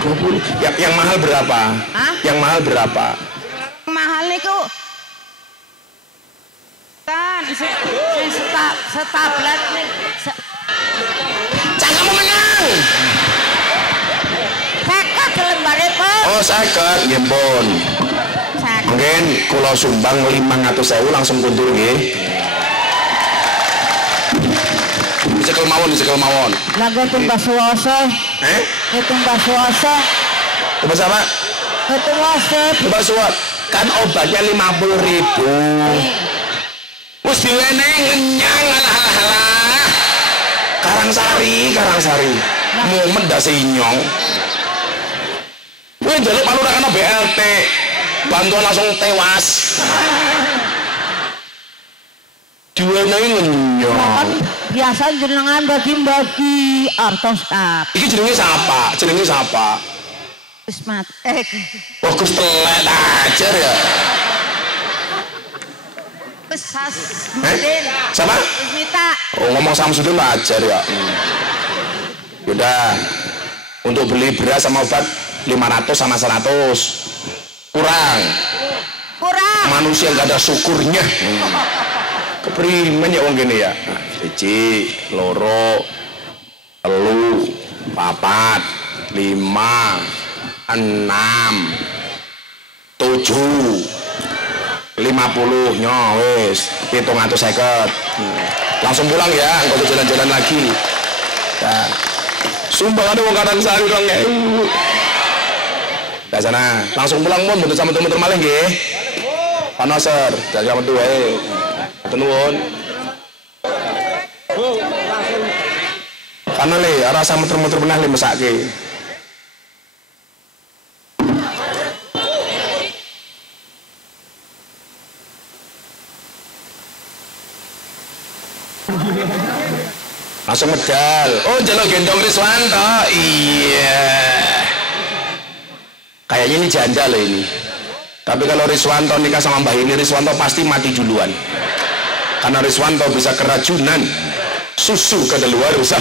20. Yang mahal berapa? Hah? Yang mahal berapa? Mahal niku kan setablet Kamu menang. Seket lembarnya Pak. Oh seket, nggih pun. Mungkin kula sumbang 500.000 langsung kuntur nggih. dicekel mawon, dicekel mawon. Lah gue tumbas suwasa. Tumbas suwasa. Tumbas apa? Suwasa. Tumbas suwat. Kan obatnya 50.000. Wis diwene ngenyang alah. Karangsari. Mumet dak sinyong. Kowe njaluk palurakan BLT. Bantuan langsung tewas. Diwenehi ngenyang. Biasa jenengan bagi-bagi artosap. Iki jenenge siapa? Wis mat. Fokus telet aja ya. Wis Samsudin. Siapa? Wis Mita. Oh, ngomong Samsudin ajar ya. Udah. Untuk beli beras sama obat 500 sama 100. Kurang. Manusia nggak ada syukurnya. Keprimen ya wong gini ya. Siji, loro, telu, papat, 5, 6, 7, 50 nyowes 750. Langsung pulang ya, nggak usah jalan-jalan lagi. Nah, sumbang ada wong Karangsari dong ya. Nah sana, langsung pulang pun bentuk sama teman-teman maling nggih. Panoser, jaga metu wae. Nuwun. Karena le rasa muter-muter benah le mesake. Langsung medal. Oh, jaluk gendong Riswanto. Iya. Kayaknya ini janda loh ini. Tapi kalau Riswanto nikah sama Mbah ini, Riswanto pasti mati duluan. Karena Riswanto bisa keracunan susu kadaluarsa.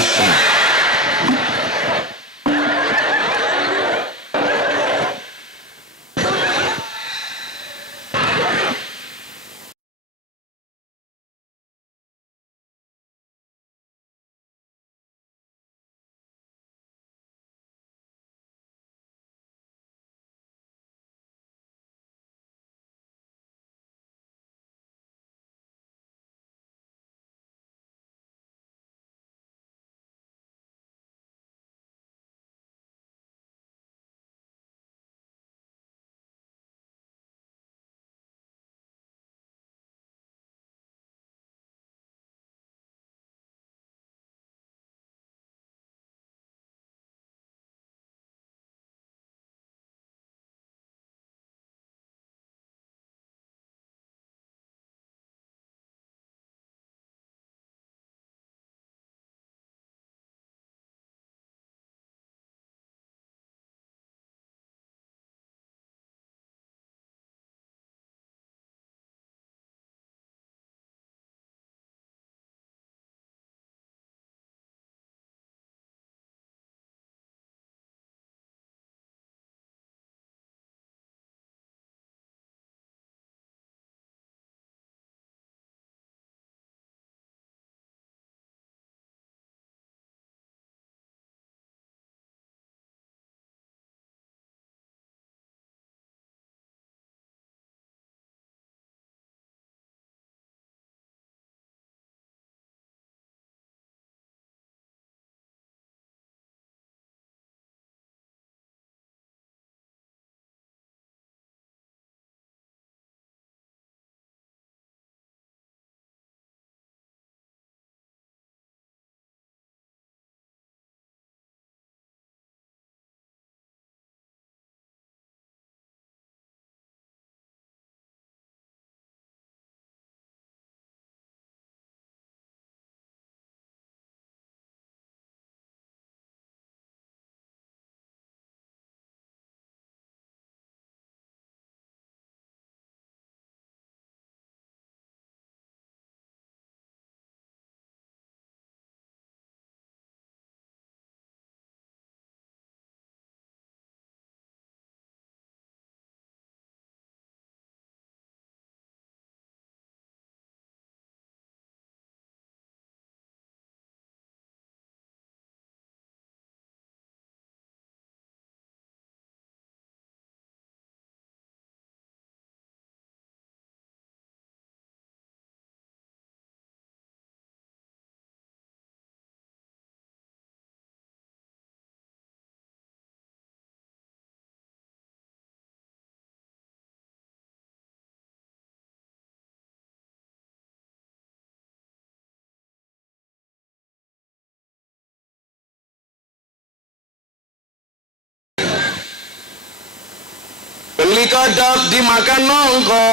dikodok dimakan nongko,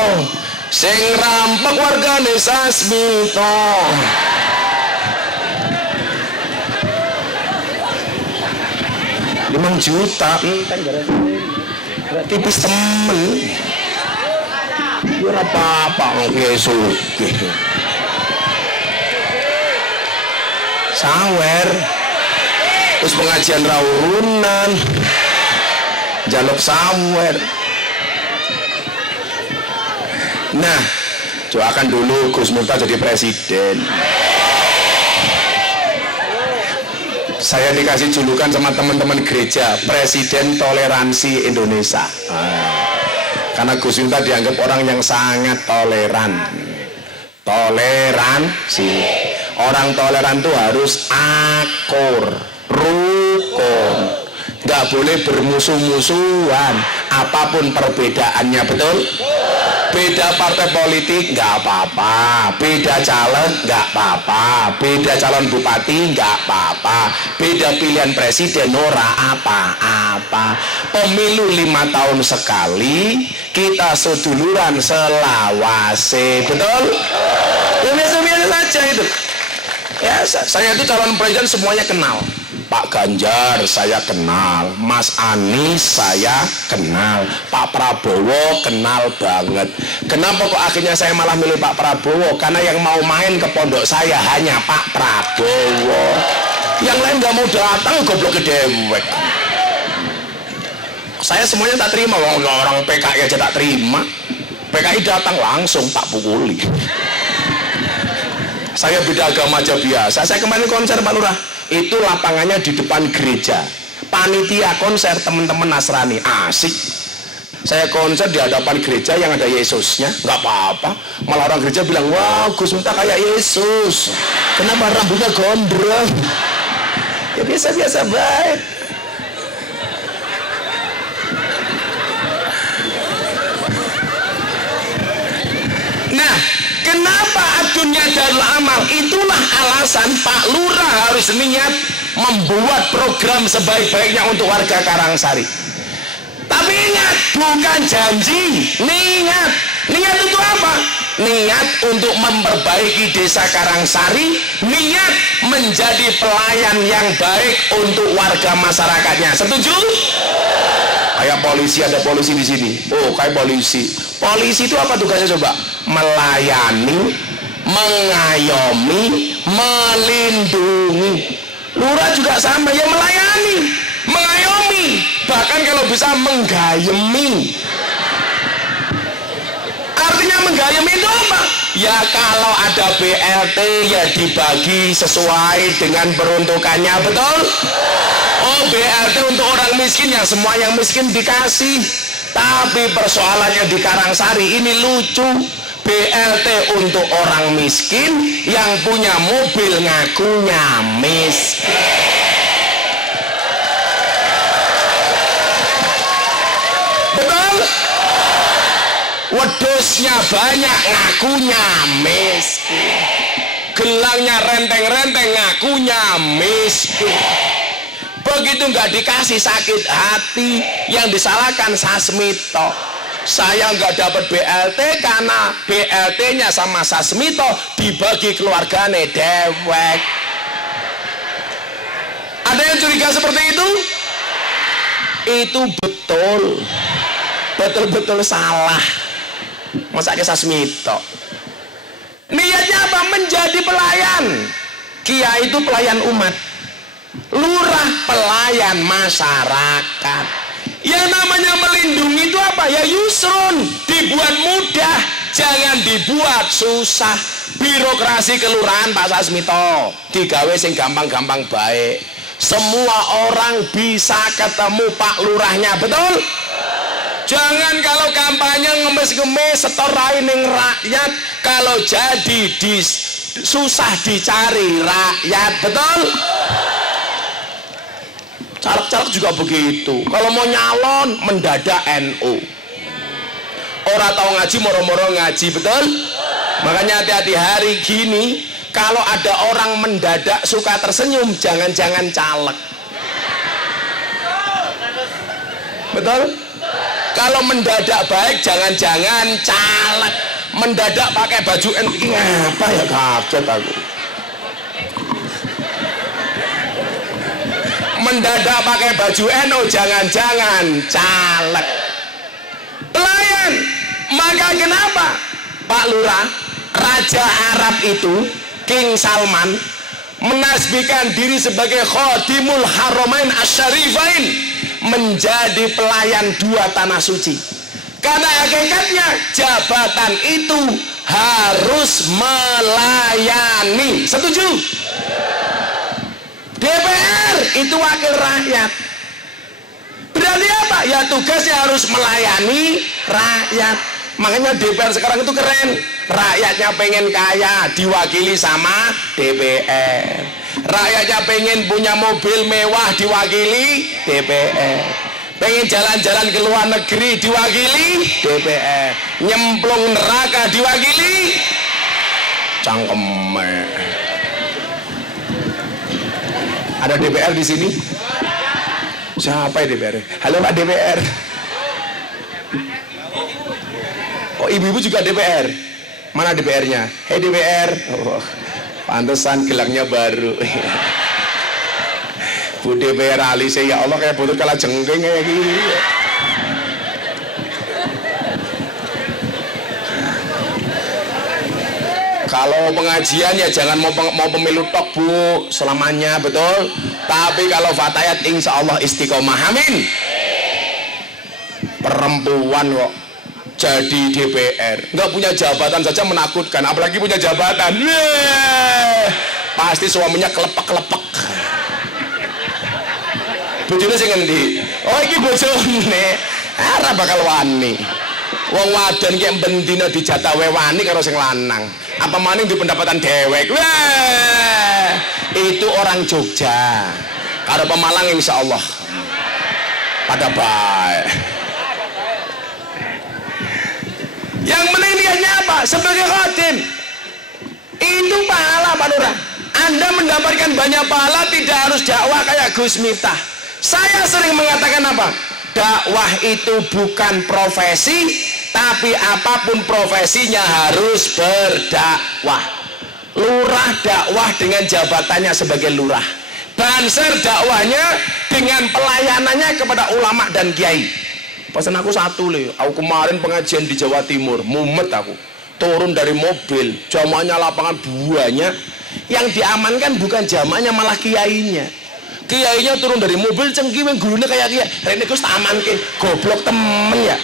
sing rampok wargane Sasmito. 5 juta tipis temen ya apa-apa ngesuk sawer terus pengajian rawunan jaluk sawer. Nah doakan dulu Gus Miftah jadi presiden. Saya dikasih julukan sama teman-teman gereja Presiden Toleransi Indonesia. Karena Gus Miftah dianggap orang yang sangat toleran. Toleransi. Orang toleran itu harus akur, rukun, nggak boleh bermusuh-musuhan apapun perbedaannya, betul? Beda partai politik nggak apa-apa, beda calon nggak apa-apa, beda calon bupati nggak apa-apa, beda pilihan presiden ora apa-apa. Pemilu 5 tahun sekali, kita seduluran selawase, betul? Ya biasa-biasa saja itu. Ya saya itu calon presiden semuanya kenal. Pak Ganjar saya kenal, Mas Anies saya kenal, Pak Prabowo kenal banget. Kenapa kok akhirnya saya malah milih Pak Prabowo? Karena yang mau main ke pondok saya hanya Pak Prabowo. Yang lain nggak mau datang, goblok dewek. Saya semuanya tak terima, orang PKI aja tak terima. PKI datang langsung tak pukuli. Saya beda agama aja biasa. Saya kemarin konser Pak Lurah, itu lapangannya di depan gereja, panitia konser teman-teman Nasrani, asik. Saya konser di hadapan gereja yang ada Yesusnya, nggak apa-apa. Malah orang gereja bilang, wah Gus Miftah kayak Yesus, kenapa rambutnya gondrong? Ya biasa-biasa baik. Nah, kenapa adunya Darul Amal? Itulah alasan Pak Lurah harus niat membuat program sebaik-baiknya untuk warga Karangsari. Tapi ingat, bukan janji, niat. Niat untuk apa? Niat untuk memperbaiki desa Karangsari, niat menjadi pelayan yang baik untuk warga masyarakatnya. Setuju? Kayak polisi, ada polisi di sini. Oh, kayak polisi. Polisi itu apa tugasnya coba? Melayani, mengayomi, melindungi. Lurah juga sama, ya melayani, mengayomi, bahkan kalau bisa menggayemi. Artinya menggayemi itu apa? Ya kalau ada BLT ya dibagi sesuai dengan peruntukannya, betul? Oh, BLT untuk orang miskin, yang semua yang miskin dikasih. Tapi persoalannya di Karangsari ini lucu. BLT untuk orang miskin yang punya mobil ngakunya miskin. Betul? Wedusnya banyak ngakunya miskin. Gelangnya renteng-renteng ngakunya miskin. Begitu nggak dikasih sakit hati, yang disalahkan Sasmito. Saya nggak dapat BLT karena BLT-nya sama Sasmito dibagi keluargane dewek. Ada yang curiga seperti itu? Itu betul, betul-betul salah. Masa ke Sasmito? Niatnya apa? Menjadi pelayan. Kiai itu pelayan umat, lurah pelayan masyarakat. Yang namanya melindungi itu apa? Ya yusrun, dibuat mudah, jangan dibuat susah. Birokrasi kelurahan Pak Sasmito digawe sing gampang-gampang baik. Semua orang bisa ketemu Pak Lurahnya, betul? Jangan kalau kampanye ngemis-ngemis setorai ning rakyat, kalau jadi susah dicari rakyat, betul? Caleg-caleg juga begitu. Kalau mau nyalon mendadak NU. Orang tahu ngaji moro-moro ngaji, betul? Makanya hati-hati hari gini, kalau ada orang mendadak suka tersenyum, jangan-jangan caleg. Betul? Kalau mendadak baik jangan-jangan caleg. Mendadak pakai baju NU apa ya, kaget aku. Mendadak pakai baju NU jangan-jangan caleg. Pelayan. Maka kenapa Pak Lurah, Raja Arab itu King Salman menasbihkan diri sebagai Khadimul Haramain Asyarifain, menjadi pelayan dua tanah suci? Karena hakikatnya jabatan itu harus melayani. Setuju? DPR itu wakil rakyat. Berarti apa? Ya tugasnya harus melayani rakyat. Makanya DPR sekarang itu keren. Rakyatnya pengen kaya, diwakili sama DPR. Rakyatnya pengen punya mobil mewah, diwakili DPR. Pengen jalan-jalan ke luar negeri, diwakili DPR. Nyemplung neraka, diwakili cangkeme. Ada DPR di sini? Siapa ya DPR? Halo Pak DPR. Oh, ibu-ibu juga DPR. Mana DPR-nya? Hei DPR. Oh, pantesan gelangnya baru. Bu DPR alise, ya Allah kayak botol kalah jengking kayak gini. Kalau pengajian ya jangan mau pemilu tok Bu, selamanya, betul. Tapi kalau fatayat insya Allah istiqomah, amin. Perempuan kok jadi DPR, nggak punya jabatan saja menakutkan, apalagi punya jabatan. Pasti suaminya kelepek-kelepek. Bojone sing ngendi? Oh iki bojone. Ora bakal wani. Wong wadon ki bendina dijatah wewani karo sing lanang. Apa maning di pendapatan dewek. Wah, itu orang Jogja. Karo Pemalang insya Allah pada baik. Yang penting niatnya apa? Sebagai khadim itu pahala Pak Lurah. Anda mendapatkan banyak pahala, tidak harus dakwah kayak Gus Miftah. Saya sering mengatakan apa? Dakwah itu bukan profesi, tapi apapun profesinya harus berdakwah. Lurah dakwah dengan jabatannya sebagai lurah. Banser dakwahnya dengan pelayanannya kepada ulama dan kiai. Pesan aku satu lho, aku kemarin pengajian di Jawa Timur, mumet aku. Turun dari mobil, jamaahnya lapangan banyak. Yang diamankan bukan jamaahnya, malah kiainya. Kiainya turun dari mobil cengkiweng gulune kayak kiai. Rene Gus tak amanke, goblok temen ya.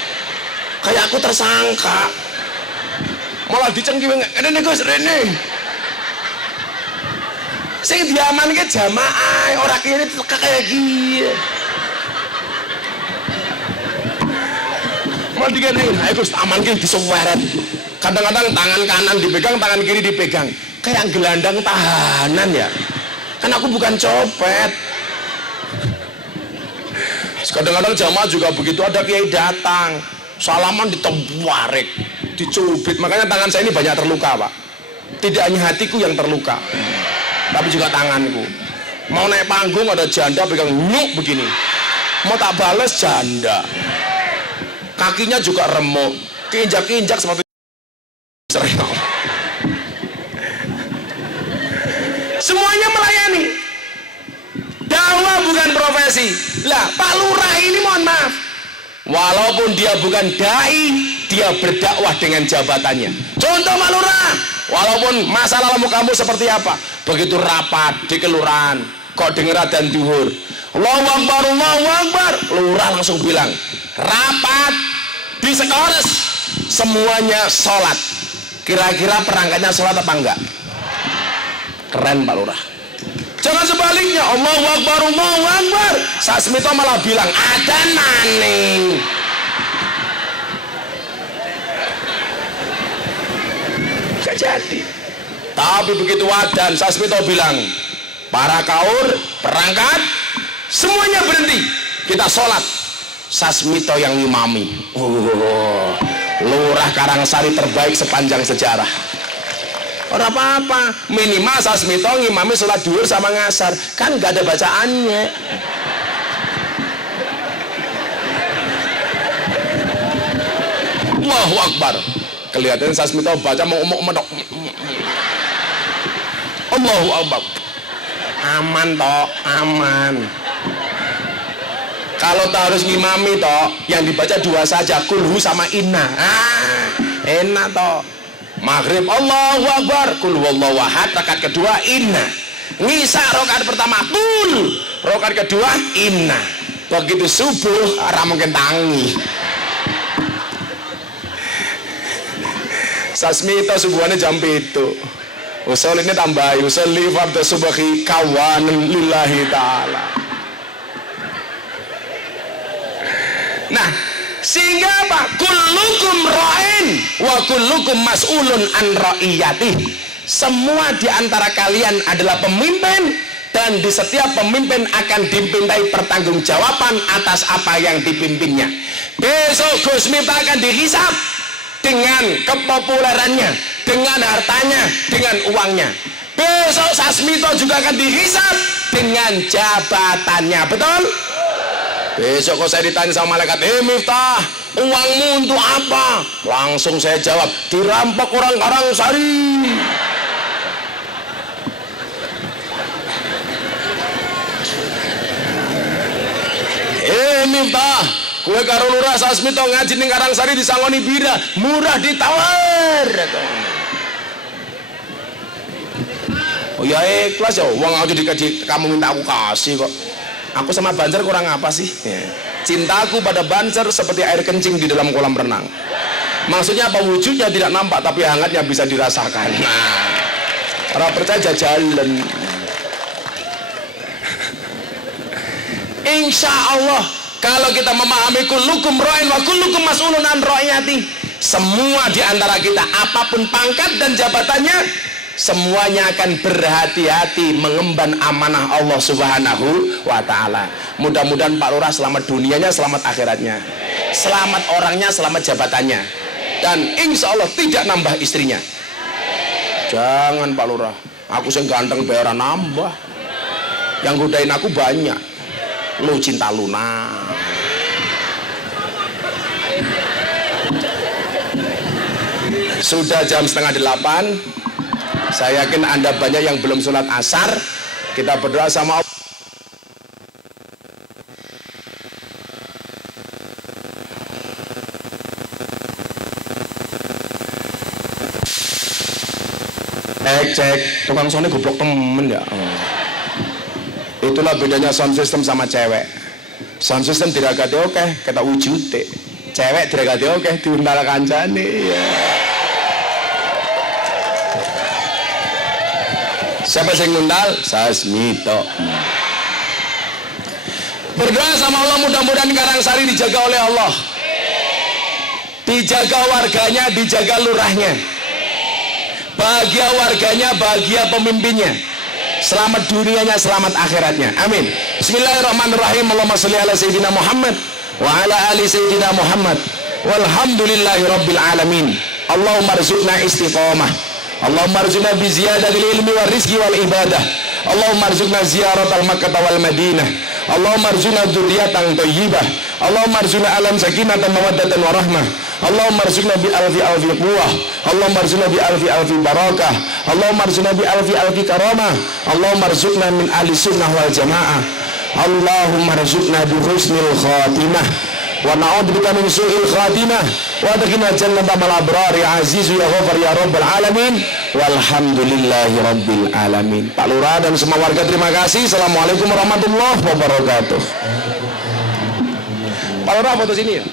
Kayak aku tersangka. Malah dicengkiweng, Rene Gus, Rene. Sing diamanke jamaah, ora kene kayak kiai. Mau digini, ayo Gus, aman ke disuweret. Kadang-kadang tangan kanan dipegang, tangan kiri dipegang. Kayak gelandang tahanan ya. Kan aku bukan copet. Kadang-kadang jamaah juga begitu, ada kiai datang, salaman ditempwarek, dicubit. Makanya tangan saya ini banyak terluka Pak. Tidak hanya hatiku yang terluka, tapi juga tanganku. Mau naik panggung ada janda pegang nyuk begini. Mau tak bales janda. Kakinya juga remuk, keinjak-injak seperti serial. Semuanya melayani. Dakwah bukan profesi. Lah Pak Lurah ini mohon maaf, walaupun dia bukan dai, dia berdakwah dengan jabatannya. Contoh Pak Lurah, walaupun masa lalu kamu seperti apa, begitu rapat di kelurahan kok denger adzan zuhur, Allahu Akbar, Allahu Akbar, lurah langsung bilang, rapat di sekores semuanya sholat. Kira-kira perangkatnya sholat apa enggak? Keren Pak Lurah. Jangan sebaliknya, Allahu Akbar, Allahu Akbar, Sasmito malah bilang ada maning. Gak jadi. Tapi begitu wadan, Sasmito bilang, para kaur, perangkat, semuanya berhenti, kita sholat. Sasmito yang ngimami. Lurah Karangsari terbaik sepanjang sejarah. Orang apa-apa, minimal Sasmito ngimami sholat duhur sama ngasar, kan gak ada bacaannya. Allahu Akbar. Kelihatan Sasmito baca mau medok. Allahu Akbar. Aman toh, aman. Kalau tak harus ngimami toh, yang dibaca dua saja, kulhu sama inna. Enak toh. Maghrib Allahu Akbar, kul wallahu ahad, rakaat kedua inna. Ngisa rakaat pertama kul, rakaat kedua inna. Begitu subuh ora mungkin tangi. Sasmito subuhannya jam 7. Usul ini tambahi, usul li fardhu subhi kawanan lillahi ta'ala. Nah, sehingga apa? Kullukum ra'in wa kullukum mas'ulun an ra'iyatih. Semua di antara kalian adalah pemimpin, dan di setiap pemimpin akan dimintai pertanggungjawaban atas apa yang dipimpinnya. Besok Gus Miftah akan dihisab dengan kepopulerannya, dengan hartanya, dengan uangnya. Besok Sasmito juga akan dihisab dengan jabatannya, betul? Besok kalau saya ditanya sama malaikat, Miftah, uangmu untuk apa? Langsung saya jawab, dirampok orang Karangsari. Miftah, kue karo lurah Sasmito ngaji ning Karangsari disangoni bira, murah ditawar. Oh ya ikhlas ya, uang aku dikaji, kamu minta aku kasih kok. Aku sama Banjar kurang apa sih? Cintaku pada Banjar seperti air kencing di dalam kolam renang. Maksudnya apa? Wujudnya tidak nampak tapi hangatnya bisa dirasakan. Nah, orang percaya jalan. Insya Allah kalau kita memahami kullukum ra'in wa kullukum mas'ulun an ra'iyati, semua di antara kita apapun pangkat dan jabatannya, semuanya akan berhati-hati mengemban amanah Allah Subhanahu wa ta'ala. Mudah-mudahan Pak Lurah selamat dunianya, selamat akhiratnya, selamat orangnya, selamat jabatannya, dan insya Allah tidak nambah istrinya. Jangan Pak Lurah, aku yang ganteng bayar nambah, yang godain aku banyak. Lu cinta Luna. Sudah jam 7:30. Saya yakin Anda banyak yang belum sholat asar. Kita berdoa sama Allah. Cek, tukang sound goblok temen ya. Itulah bedanya sound system sama cewek. Sound system diragati oke, kita wujud. Cewek diragati oke, diundal kancane. Ya. Siapa yang ngundal? Sasmito. Berdoa sama Allah, mudah-mudahan Karangsari dijaga oleh Allah, dijaga warganya, dijaga lurahnya, bahagia warganya, bahagia pemimpinnya, selamat dunianya, selamat akhiratnya. Amin. Bismillahirrahmanirrahim. Allahumma sholli ala sayyidina Muhammad wa ala ali sayyidina Muhammad walhamdulillahi rabbil alamin. Allahumma rzuqna istiqamah, Allahumma rzuqna bi ziyadatil ilmi wal rizqi wal ibadah, Allahumma rzuqna ziyaratal Makkah wal Madinah, Allahumma rzuqna dzurriyyatan thayyibah, Allahumma rzuqna alam sakinatan mawaddatan wa rahmah, Allahumma rzuqna bi alfi alfi quwwah, Allahumma rzuqna bi alfi alfi barakah, Allahumma rzuqna bi alfi alfi karamah, Allahumma rzuqna min ahli sunnah wal jamaah, Allahumma rzuqna bi husnil khatimah wa na'udzubika min su'il khatimah wa adkhilna jannata mal abrar ya aziz ya ghafar ya rabbal alamin walhamdulillahi rabbil alamin. Pak Lurah dan semua warga terima kasih. Assalamualaikum warahmatullahi wabarakatuh. Pak Lurah foto sini ya.